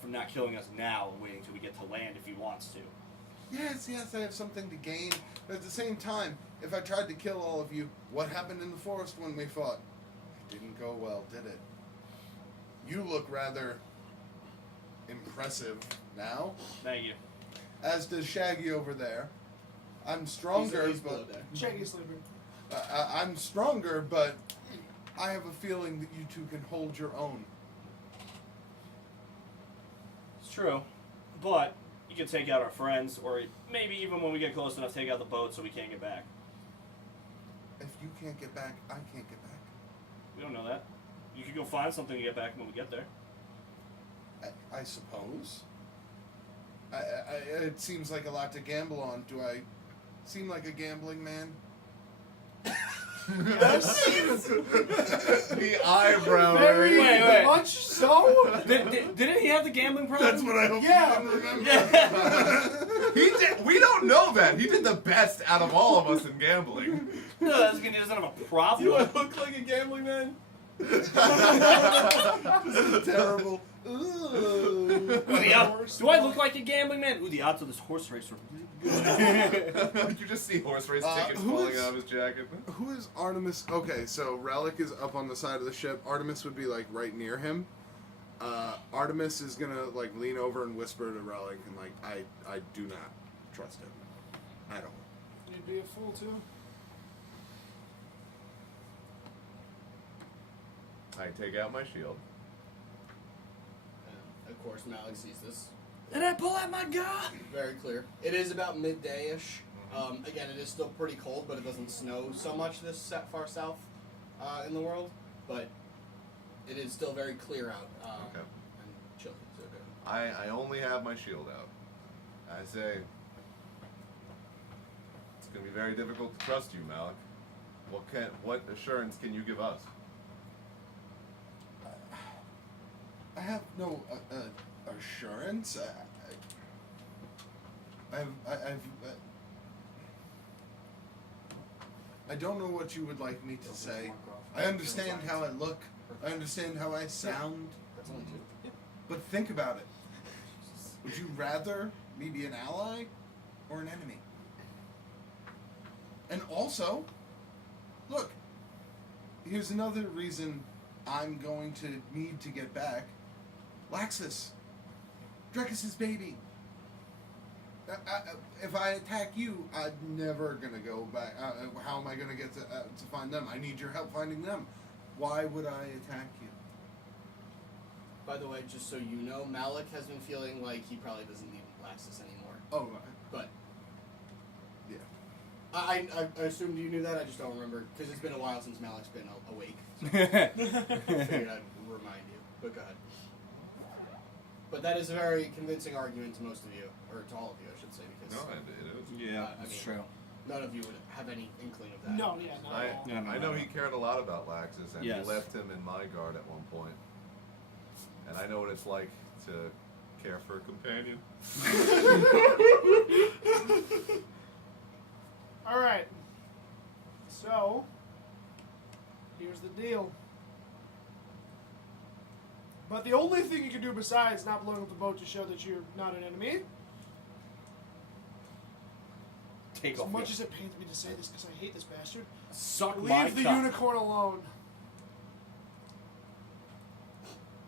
from not killing us now and waiting till we get to land if he wants to. Yes, I have something to gain. But at the same time, if I tried to kill all of you, what happened in the forest when we fought? It didn't go well, did it? You look rather impressive now, Thank you. as does Shaggy over there. I'm stronger, He's below but deck. Shaggy's sleeping. I'm stronger, but I have a feeling that you two can hold your own. It's true. But you can take out our friends, or maybe even when we get close enough, take out the boat so we can't get back. If you can't get back, I can't get back. We don't know that. You could go find something to get back when we get there. I suppose. It seems like a lot to gamble on. Do I seem like a gambling man? The eyebrow. Very Wait. much so. Didn't he have the gambling problem? That's what I hope Yeah. you can remember. Yeah. He did. We don't know that. He did the best out of all of us in gambling. No, that's because he doesn't have a problem. Do I look like a gambling man? This is terrible. Ooh. Ooh, do I look like a gambling man? Ooh, the odds of this horse race are really good. You just see horse race tickets who falling is- out of his jacket. Who is Artemis? Okay, so Rellik is up on the side of the ship. Artemis would be like right near him. Artemis is gonna like lean over and whisper to Rellik and like I do not trust him at all. You'd be a fool too. I take out my shield. Of course, Malok sees this. And I pull out my gun. Very clear. It is about midday-ish. Again, it is still pretty cold, but it doesn't snow so much this far south in the world. But it is still very clear out Okay. and chilly. So good. I only have my shield out. I say it's gonna be very difficult to trust you, Malok. What assurance can you give us? I have no assurance. I don't know what you would like me to say. I understand how I look. I understand how I sound. That's only two. Yeah. But think about it. Would you rather me be an ally or an enemy? And also, look, here's another reason I'm going to need to get back. Laxus. Drekas' baby. If I attack you, I'm never going to go back. How am I going to get to find them? I need your help finding them. Why would I attack you? By the way, just so you know, Malok has been feeling like he probably doesn't need Laxus anymore. Oh, But yeah. I assumed you knew that. I just don't remember because it's been a while since Malok's been awake. So I figured I'd remind you. But go ahead. But that is a very convincing argument to most of you, or to all of you, I should say, because No, it is. Yeah, I that's mean- true. none of you would have any inkling of that. No, yeah, not at all. Yeah, no, I know no. he cared a lot about Laxus, and Yes. he left him in my guard at one point. And I know what it's like to care for a companion. All right. So, here's the deal. But the only thing you can do besides not blowing up the boat to show that you're not an enemy, Take as off much your- as it pains me to say this because I hate this bastard, Suck my leave the cock. unicorn alone.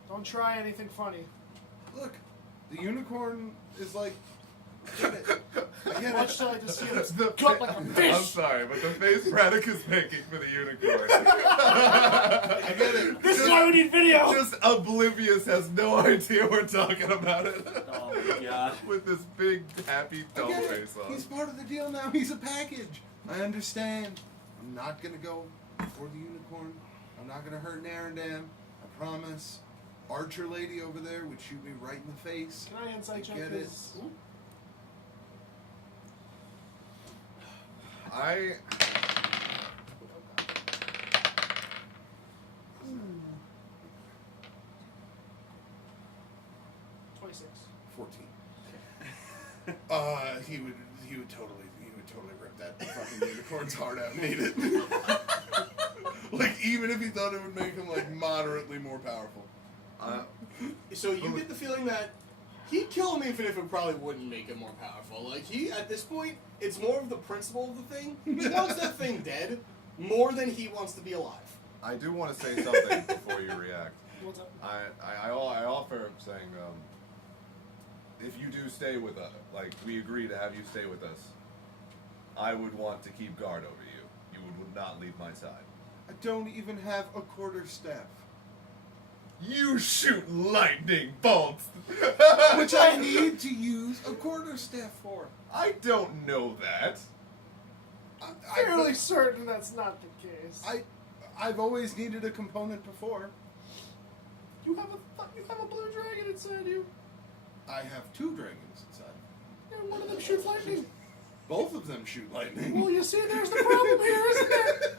Don't try anything funny. Look, the unicorn is like. I get it. I get Much it. to like to see him The gut like a fish. I'm sorry, but the face Braddock is making for the unicorn. I get it. This is why we need video. Just oblivious, has no idea we're talking about it. Oh my god. With this big happy I doll get it. face on. He's part of the deal now. He's a package. I understand. I'm not gonna go for the unicorn. I'm not gonna hurt Narendam. I promise. Archer lady over there would shoot me right in the face. Can I insight check Get it. this? I 26. 14. He would totally rip that fucking unicorn's heart out and eat it. Like, even if he thought it would make him like moderately more powerful. So you get the feeling that he'd kill him even if it probably wouldn't make him more powerful. Like, he, at this point, it's more of the principle of the thing. He wants that thing dead more than he wants to be alive. I do want to say something before you react. What's up? I offer saying, if you do stay with us, like we agree to have you stay with us, I would want to keep guard over you. You would not leave my side. I don't even have a quarterstaff. You shoot lightning bolts! Which I need to use a quarterstaff for. I don't know that. Fairly certain that's not the case. I've always needed a component before. You have a blue dragon inside you. I have 2 dragons inside. And one of them shoots lightning. Both of them shoot lightning. Well, you see, there's the problem here, isn't it?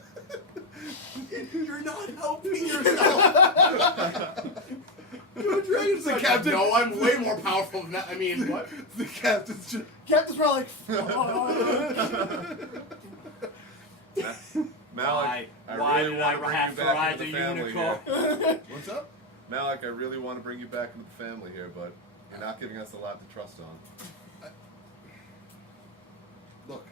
You're not helping yourself. Two dragons. The Like, captain. no, I'm way more powerful than that. I mean, what? The captain's just. Captain's probably like, Malik, Why really did want to I bring have you to back ride into the the family unicorn? here. What's up? Malik, I really want to bring you back into the family here, but you're not giving us a lot to trust on. Look.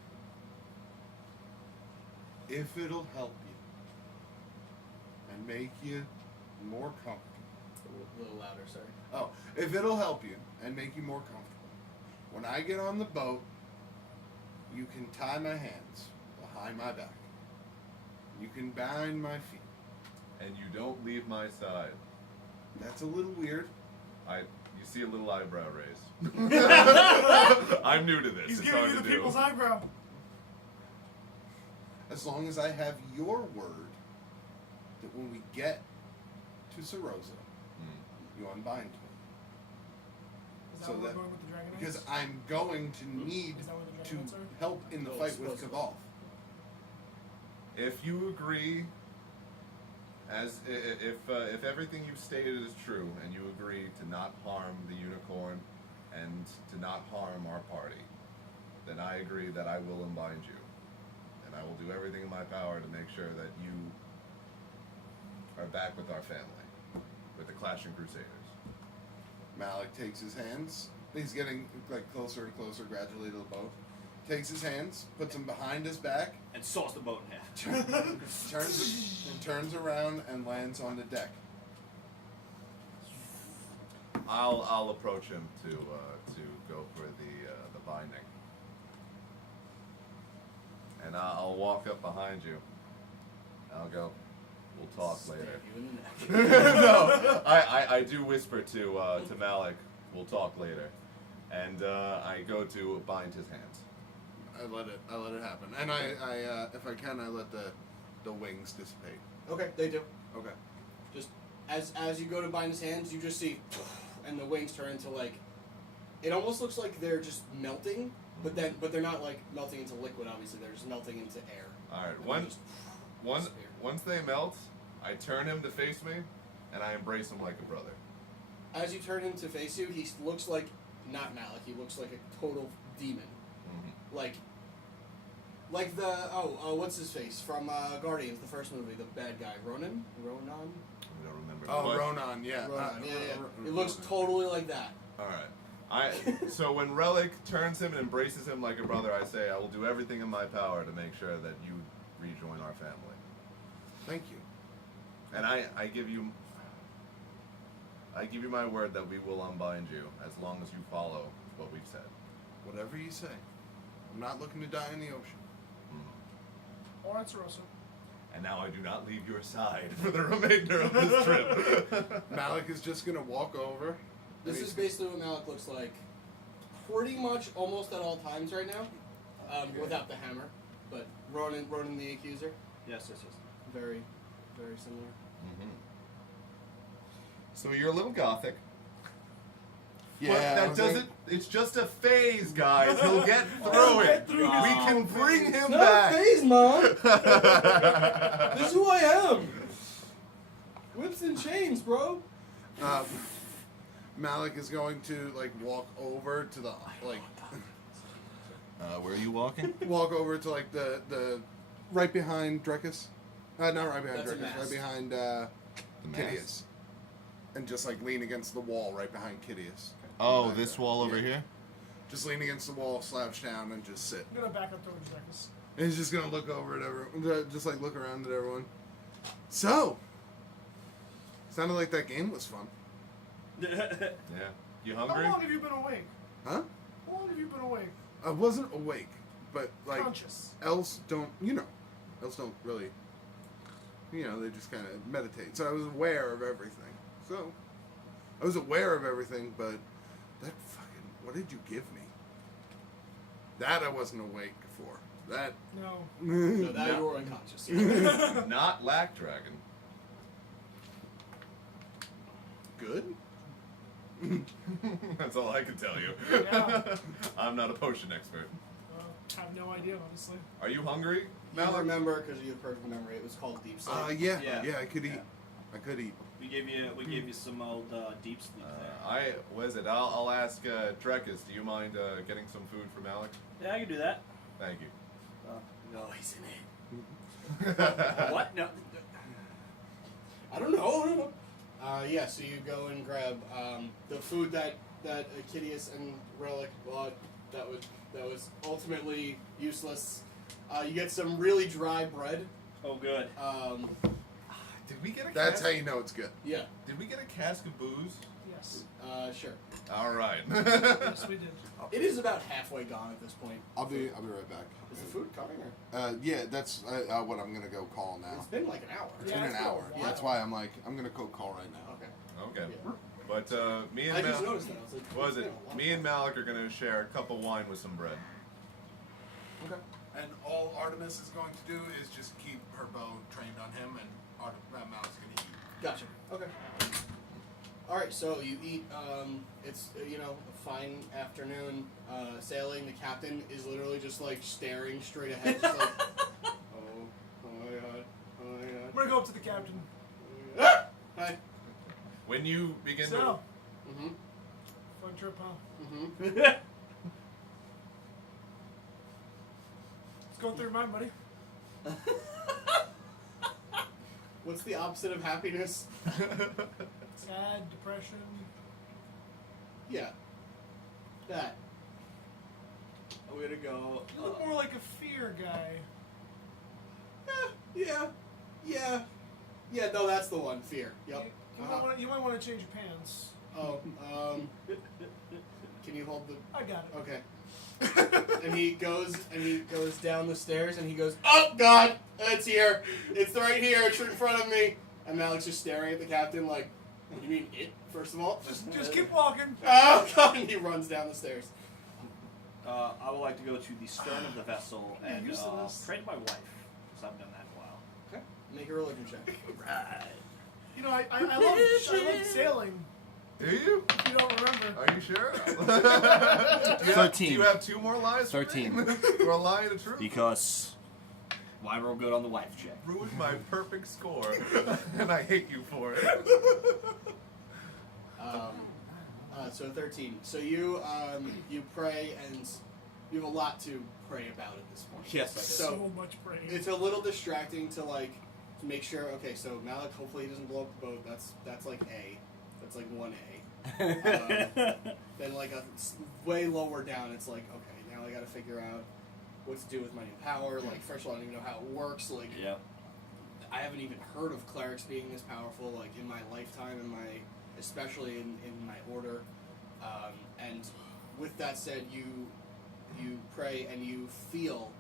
If it'll help you and make you more comfortable. A little louder, sorry. Oh, if it'll help you and make you more comfortable, when I get on the boat, you can tie my hands behind my back. You can bind my feet. And you don't leave my side. That's a little weird. You see a little eyebrow raised. I'm new to this. he's it's giving hard you to the do. people's eyebrow. As long as I have your word that when we get to Sarosa, you unbind me. Is that So where that- we're going with the dragon Because eggs? I'm going to need Is that where the to dragon eggs are? help in the No, fight it's with supposed to. Cabal. If you agree, if everything you've stated is true, and you agree to not harm the unicorn and to not harm our party, then I agree that I will unbind you, and I will do everything in my power to make sure that you are back with our family, with the Clashing Crusaders. Malok takes his hands. He's getting like closer and closer gradually to the boat. Takes his hands, puts them behind his back, And saws the boat in half. turns around and lands on the deck. I'll approach him to go for the binding, and I'll walk up behind you. I'll go. We'll talk later. Stab you in the neck. No, I do whisper to Malik. We'll talk later, and I go to bind his hands. I let it happen, and I if I can, I let the wings dissipate. Okay, they do. Okay. Just as you go to bind his hands, you just see, and the wings turn into like, it almost looks like they're just melting, but they're not like melting into liquid. Obviously, they're just melting into air. All right. And they just disappear. Once they melt, I turn him to face me, and I embrace him like a brother. As you turn him to face you, he looks like not Malok. He looks like a total demon. Mm-hmm. Like the what's his face from Guardians, the first movie, the bad guy, Ronan. I don't remember. Oh, But- Ronan, yeah. Ronan, yeah. It looks totally like that. All right. So when Rellik turns him and embraces him like a brother, I say I will do everything in my power to make sure that you rejoin our family. Thank you. And I give you my word that we will unbind you as long as you follow what we've said. Whatever you say. I'm not looking to die in the ocean. Or at Sarosa. And now I do not leave your side for the remainder of this trip. Malok is just gonna walk over. This and is he's basically what Malok looks like, pretty much almost at all times right now, without the hammer. But Ronan the Accuser, Yes. very, very similar. So you're a little gothic. Yeah, But that doesn't. It's just a phase, guys. He'll get through it. through We this can bring him It's not a back. phase, Mom. This is who I am. Whips and chains, bro. Malok is going to like walk over to the like Where are you walking? walk over to like the right behind Drekas. Not right behind That's a Drekas. mast. Right behind Kitteus. And just like lean against the wall right behind Kitteus. Oh, this wall over Yeah. here. Just lean against the wall, slouch down, and just sit. I'm gonna back up towards Drekas. And he's just gonna look over at everyone, just like look around at everyone. So, sounded like that game was fun, Yeah. You How hungry? long have you been awake? huh? How long have you been awake? I wasn't awake, but like Conscious. elves don't really, they just kind of meditate. So I was aware of everything. So I was aware of everything, but that fucking, what did you give me? That I wasn't awake for. That. No. No, that you were unconscious. Not Lack Dragon. Good. That's all I can tell you. Yeah. I'm not a potion expert. Have no idea, honestly. Are you hungry? Now I remember because you have perfect memory. It was called Deep Sleep. Yeah, Yeah. I could eat. Yeah. I could eat. We gave you some old deep sleep there. What is it? I'll ask Drekas. Do you mind getting some food for Malok? Yeah, I can do that. Thank you. No, he's in it. What? No. I don't know. Yeah, so you go and grab the food that Kitteus and Rellik bought. That was ultimately useless. You get some really dry bread. Oh, good. Did we get a That's cask? how you know it's good. Yeah. Did we get a cask of booze? Yes. Sure. All right. Yes, we did. It is about halfway gone at this point. I'll be right back. Is the food coming or? Yeah, that's what I'm gonna go call now. It's been like an hour. It's Yeah, been it's an been a hour. while. That's why I'm like, I'm gonna go call right now. Okay. Okay. Yeah. But me and I just Mal- noticed that. I was like, what is it's it? been a long Me and time. Malok are gonna share a cup of wine with some bread. Okay. And all Artemis is going to do is just keep her bow trained on him, and Mal's gonna eat. Gotcha. Okay. All right. So you eat. It's a fine afternoon sailing. The captain is literally just like staring straight ahead, just like, oh my god, oh my god. I'm gonna go up to the captain. Ah! Hi. When you begin So, Mm-hmm. fun trip, huh? Mm-hmm. Let's go through mine, buddy. What's the opposite of happiness? Sad, depression. Yeah. That. I'm gonna go. You look more like a fear guy. Yeah. No, that's the one. Fear. Yep. You might want to change your pants. Oh. Can you hold the? I got it. Okay. And he goes down the stairs and he goes, oh God, it's here. It's right here. It's in front of me. And Malek's just staring at the captain like, what do you mean it? First of all, Just keep walking. Oh God! And he runs down the stairs. I would like to go to the stern of the vessel Yeah, and used to this. pray to my wife, because I've done that in a while. Okay. Make a religion check. Right. You know, I love sailing. Do you? If you don't remember. Are you sure? do you 13. Do you have two more lies? 13. For a lie and a truth? Because why roll good on the wife check? Ruined my perfect score, and I hate you for it. So 13. So you pray and you have a lot to pray about at this point. Yes, I do. So much praying. It's a little distracting to make sure. Okay, so Malok, hopefully he doesn't blow up the boat. That's like A. That's like 1A. Then way lower down, it's like, okay, now I got to figure out what to do with my new power. Like, first of all, I don't even know how it works. Like, Yeah. I haven't even heard of clerics being this powerful. Like in my lifetime, especially in my order. And with that said, you pray and you feel.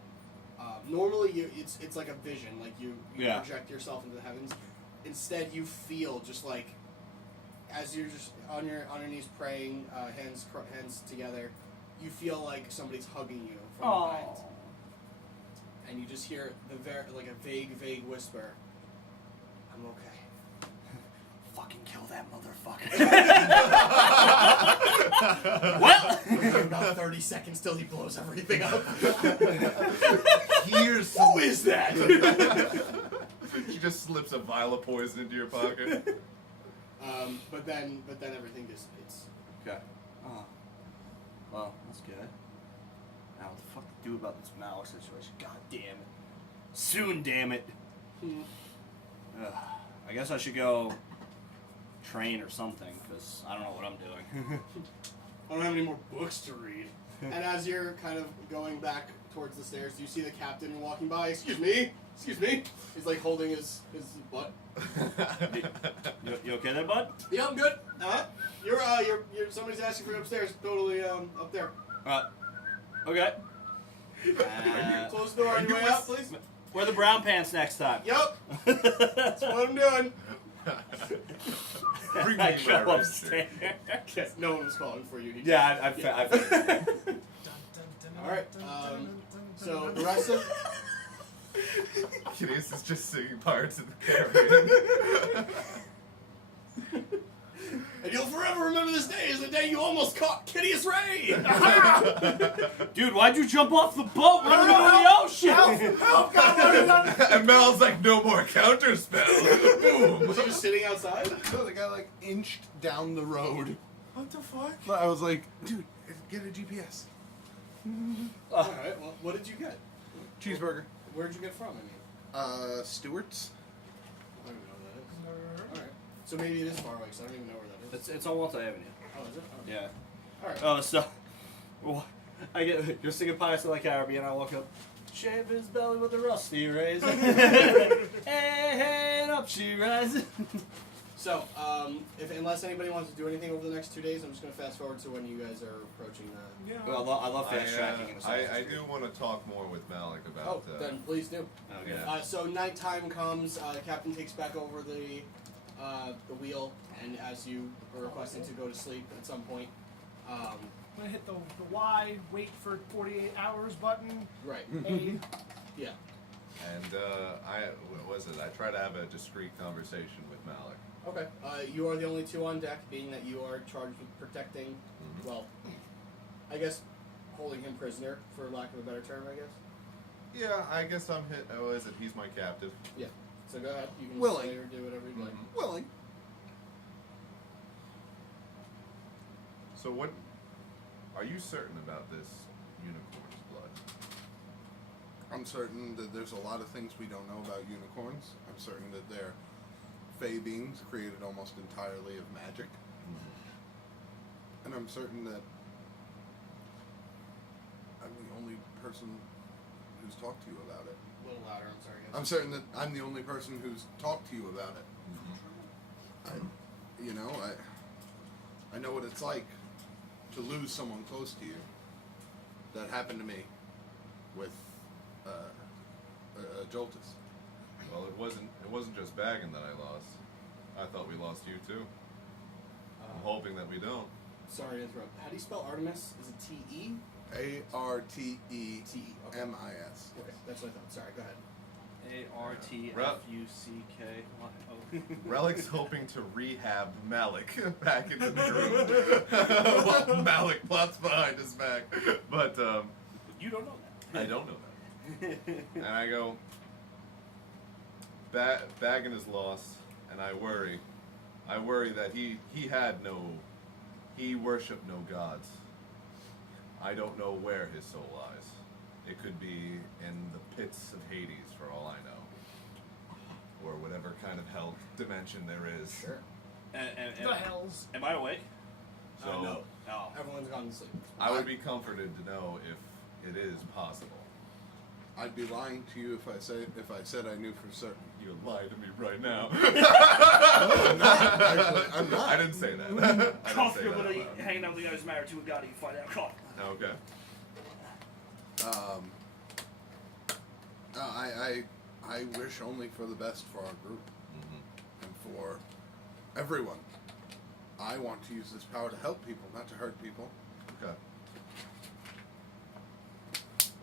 Normally, it's like a vision. Like you Yeah. project yourself into the heavens. Instead, you feel just like as you're just on your knees praying, hands together. You feel like somebody's hugging you from behind, and you just hear a vague whisper. I'm okay. Fuck fucking kill that motherfucker. Well, About 30 seconds till he blows everything up. Here's Who is that? She just slips a vial of poison into your pocket. But then everything dissipates. okay. Oh. Well, that's good. Now, what the fuck to do about this Malok situation? God damn it. Soon, damn it. Ugh. I guess I should go train or something, because I don't know what I'm doing. I don't have any more books to read. And as you're kind of going back towards the stairs, you see the captain walking by. Excuse me. He's like holding his butt. You okay there, bud? Yeah, I'm good. You're somebody's asking for you upstairs. Totally up there. Okay. Close the door on your way out, please. Wear the brown pants next time. Yep. That's what I'm doing. Bring me I my go red upstairs. No one was calling for you. Yeah, I Alright, so the rest of... Kitteus is just singing Pirates of the Caribbean. And you'll forever remember this day as the day you almost caught Kitteus Ray! Dude, why'd you jump off the boat? We're in the middle of the ocean! Help! God, And Mel's like, no more counter spell. Boom. Was he just sitting outside? No, the guy like inched down the road. What the fuck? I was like, dude, get a GPS. Alright, well, what did you get? Cheeseburger. Where'd you get from, I mean? Stewart's. I don't even know where that is. Alright. So maybe it is far away, because I don't even know where that is. It's on Walter Avenue. Oh, is it? Oh. Yeah. Alright. Oh, so well, I get you're singing Pirates of the Caribbean. I walk up, shave his belly with a rusty razor. Hey, up she rises. So, unless anybody wants to do anything over the next 2 days, I'm just going to fast forward to when you guys are approaching the... Yeah. Well, I love fast tracking in a I do want to talk more with Malok Oh, about. then please do. Okay. So nighttime comes, the captain takes back over the wheel, and as you are requesting to go to sleep at some point, I'm gonna hit the Y, wait for 48 hours button. right, A. yeah. And what was it? I try to have a discreet conversation with Malok. Okay. You are the only two on deck, being that you are charged with protecting, well, I guess holding him prisoner, for lack of a better term, I guess. Yeah, I guess I'm hit. Oh, is it? He's my captive. Yeah. So go ahead. You can Willing. say or do whatever you'd like. Willing. So what? Are you certain about this unicorn's blood? I'm certain that there's a lot of things we don't know about unicorns. I'm certain that they're fey beings created almost entirely of magic. And I'm certain that I'm the only person who's talked to you about it. A little louder, I'm sorry, guys. I'm certain that I'm the only person who's talked to you about it. I know what it's like to lose someone close to you. That happened to me with Joltis. Well, it wasn't just Baggin that I lost. I thought we lost you too. I'm hoping that we don't. Sorry to interrupt. How do you spell Artemis? Is it T-E? Artemis. T-E. Okay. Okay, that's what I thought. Sorry, go ahead. ARTFUCK. Rellik's hoping to rehab Malok back into the group while Malok plots behind his back. But You don't know that. I don't know that. And I go, Baggin is lost, and I worry. I worry that he worshipped no gods. I don't know where his soul lies. It could be in the pits of Hades, for all I know. Or whatever kind of hell dimension there is. Sure. The hells. Am I awake? So No. No. Everyone's gone to sleep. I would be comforted to know if it is possible. I'd be lying to you if I said I knew for certain. You lie to me right now. I'm not. Actually, I'm not. I didn't say that. I didn't say that out loud. Hanging out with the guy who's married to a god, you find out. Cough. Okay. I wish only for the best for our group and for everyone. I want to use this power to help people, not to hurt people. Okay.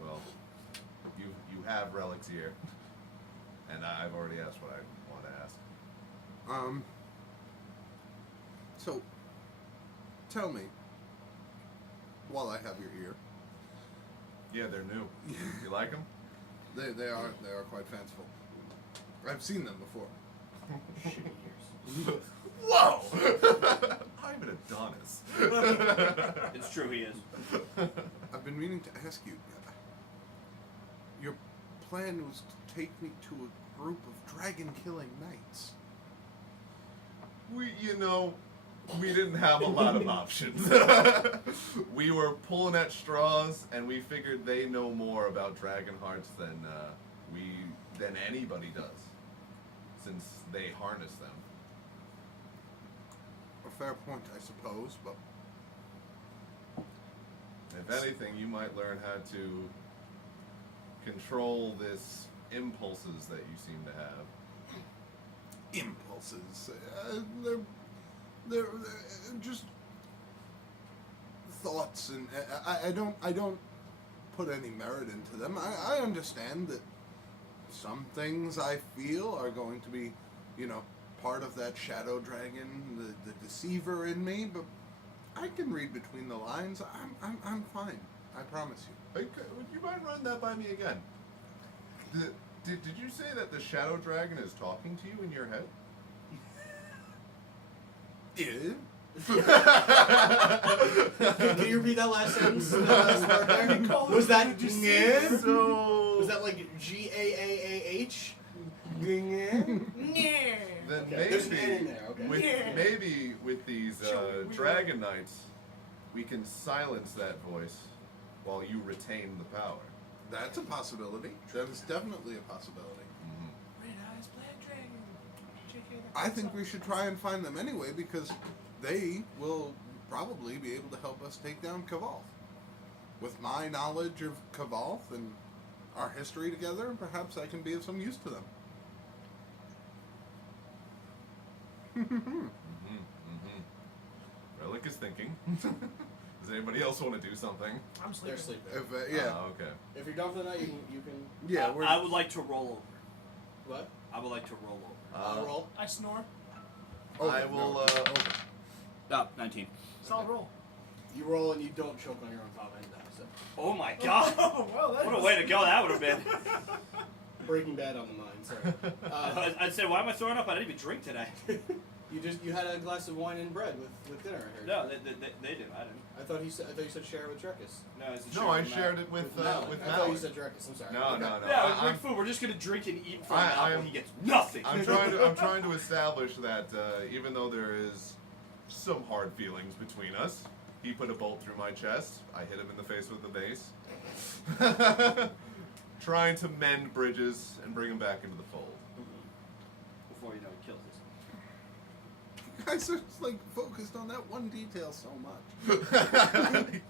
Well, you have Rellik's ear, and I've already asked what I want to ask. So, tell me, while I have your ear, Yeah, they're new. You like them? they are quite fanciful. I've seen them before. Whoa! I'm an Adonis. It's true, he is. I've been meaning to ask you. Your plan was to take me to a group of dragon-killing knights. We didn't have a lot of options. We were pulling at straws, and we figured they know more about dragon hearts than anybody does, since they harness them. A fair point, I suppose, but If anything, you might learn how to control this impulses that you seem to have. impulses. They're just thoughts, and I don't put any merit into them. I understand that some things I feel are going to be, part of that shadow dragon, the deceiver in me, but I can read between the lines. I'm fine. I promise you. Would you mind running that by me again? Did you say that the shadow dragon is talking to you in your head? Yeah. Can you repeat that last sentence? That last part there? Was that yeah? So Was that like GAAAH? then Okay, there's an N in there, okay. maybe with these dragon knights, we can silence that voice while you retain the power. That's a possibility. That is definitely a possibility. Red Eyes Black Dragon. I think we should try and find them anyway, because they will probably be able to help us take down Kavalth. With my knowledge of Kavalth and our history together, perhaps I can be of some use to them. Rellik is thinking. Does anybody else want to do something? I'm sleeping. They're sleeping. If, yeah. Okay. If you're done for the night, you can. Yeah, we're... I would like to roll over. What? I would like to roll over. Roll. I snore. I will. 19. Solid roll. You roll and you don't choke on your own vomit. So. Oh my god! Oh, well, that What a was- way to go that would have been. Breaking Bad on the mind. Sorry. I'd say, why am I throwing up? I didn't even drink today. You had a glass of wine and bread with dinner. I heard. No, they did. I didn't. I thought you said share it with Drekas. No, it's a No, share I with shared Matt. it with Malok. with I thought you Malok. said Drekas. I'm sorry. No, Okay. no. Yeah, I'm, with food. We're just gonna drink and eat from I Malok. am- He gets nothing. I'm trying to establish that even though there is some hard feelings between us, he put a bolt through my chest. I hit him in the face with the vase. Trying to mend bridges and bring him back into the fold. Before you know, he kills us. You guys are just, focused on that one detail so much.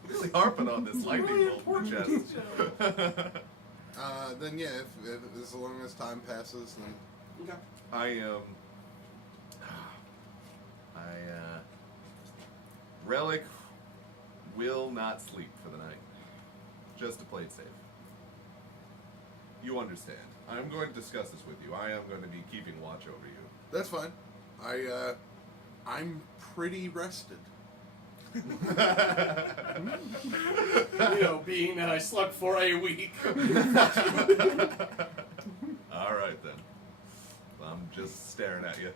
Really harping on this lightning bolt in the chest. Then yeah, if as long as time passes, then Okay. Rellik will not sleep for the night. Just to play it safe. You understand. I'm going to discuss this with you. I am going to be keeping watch over you. that's fine. I'm pretty rested. Being that I slept for a week. All right then. I'm just staring at you.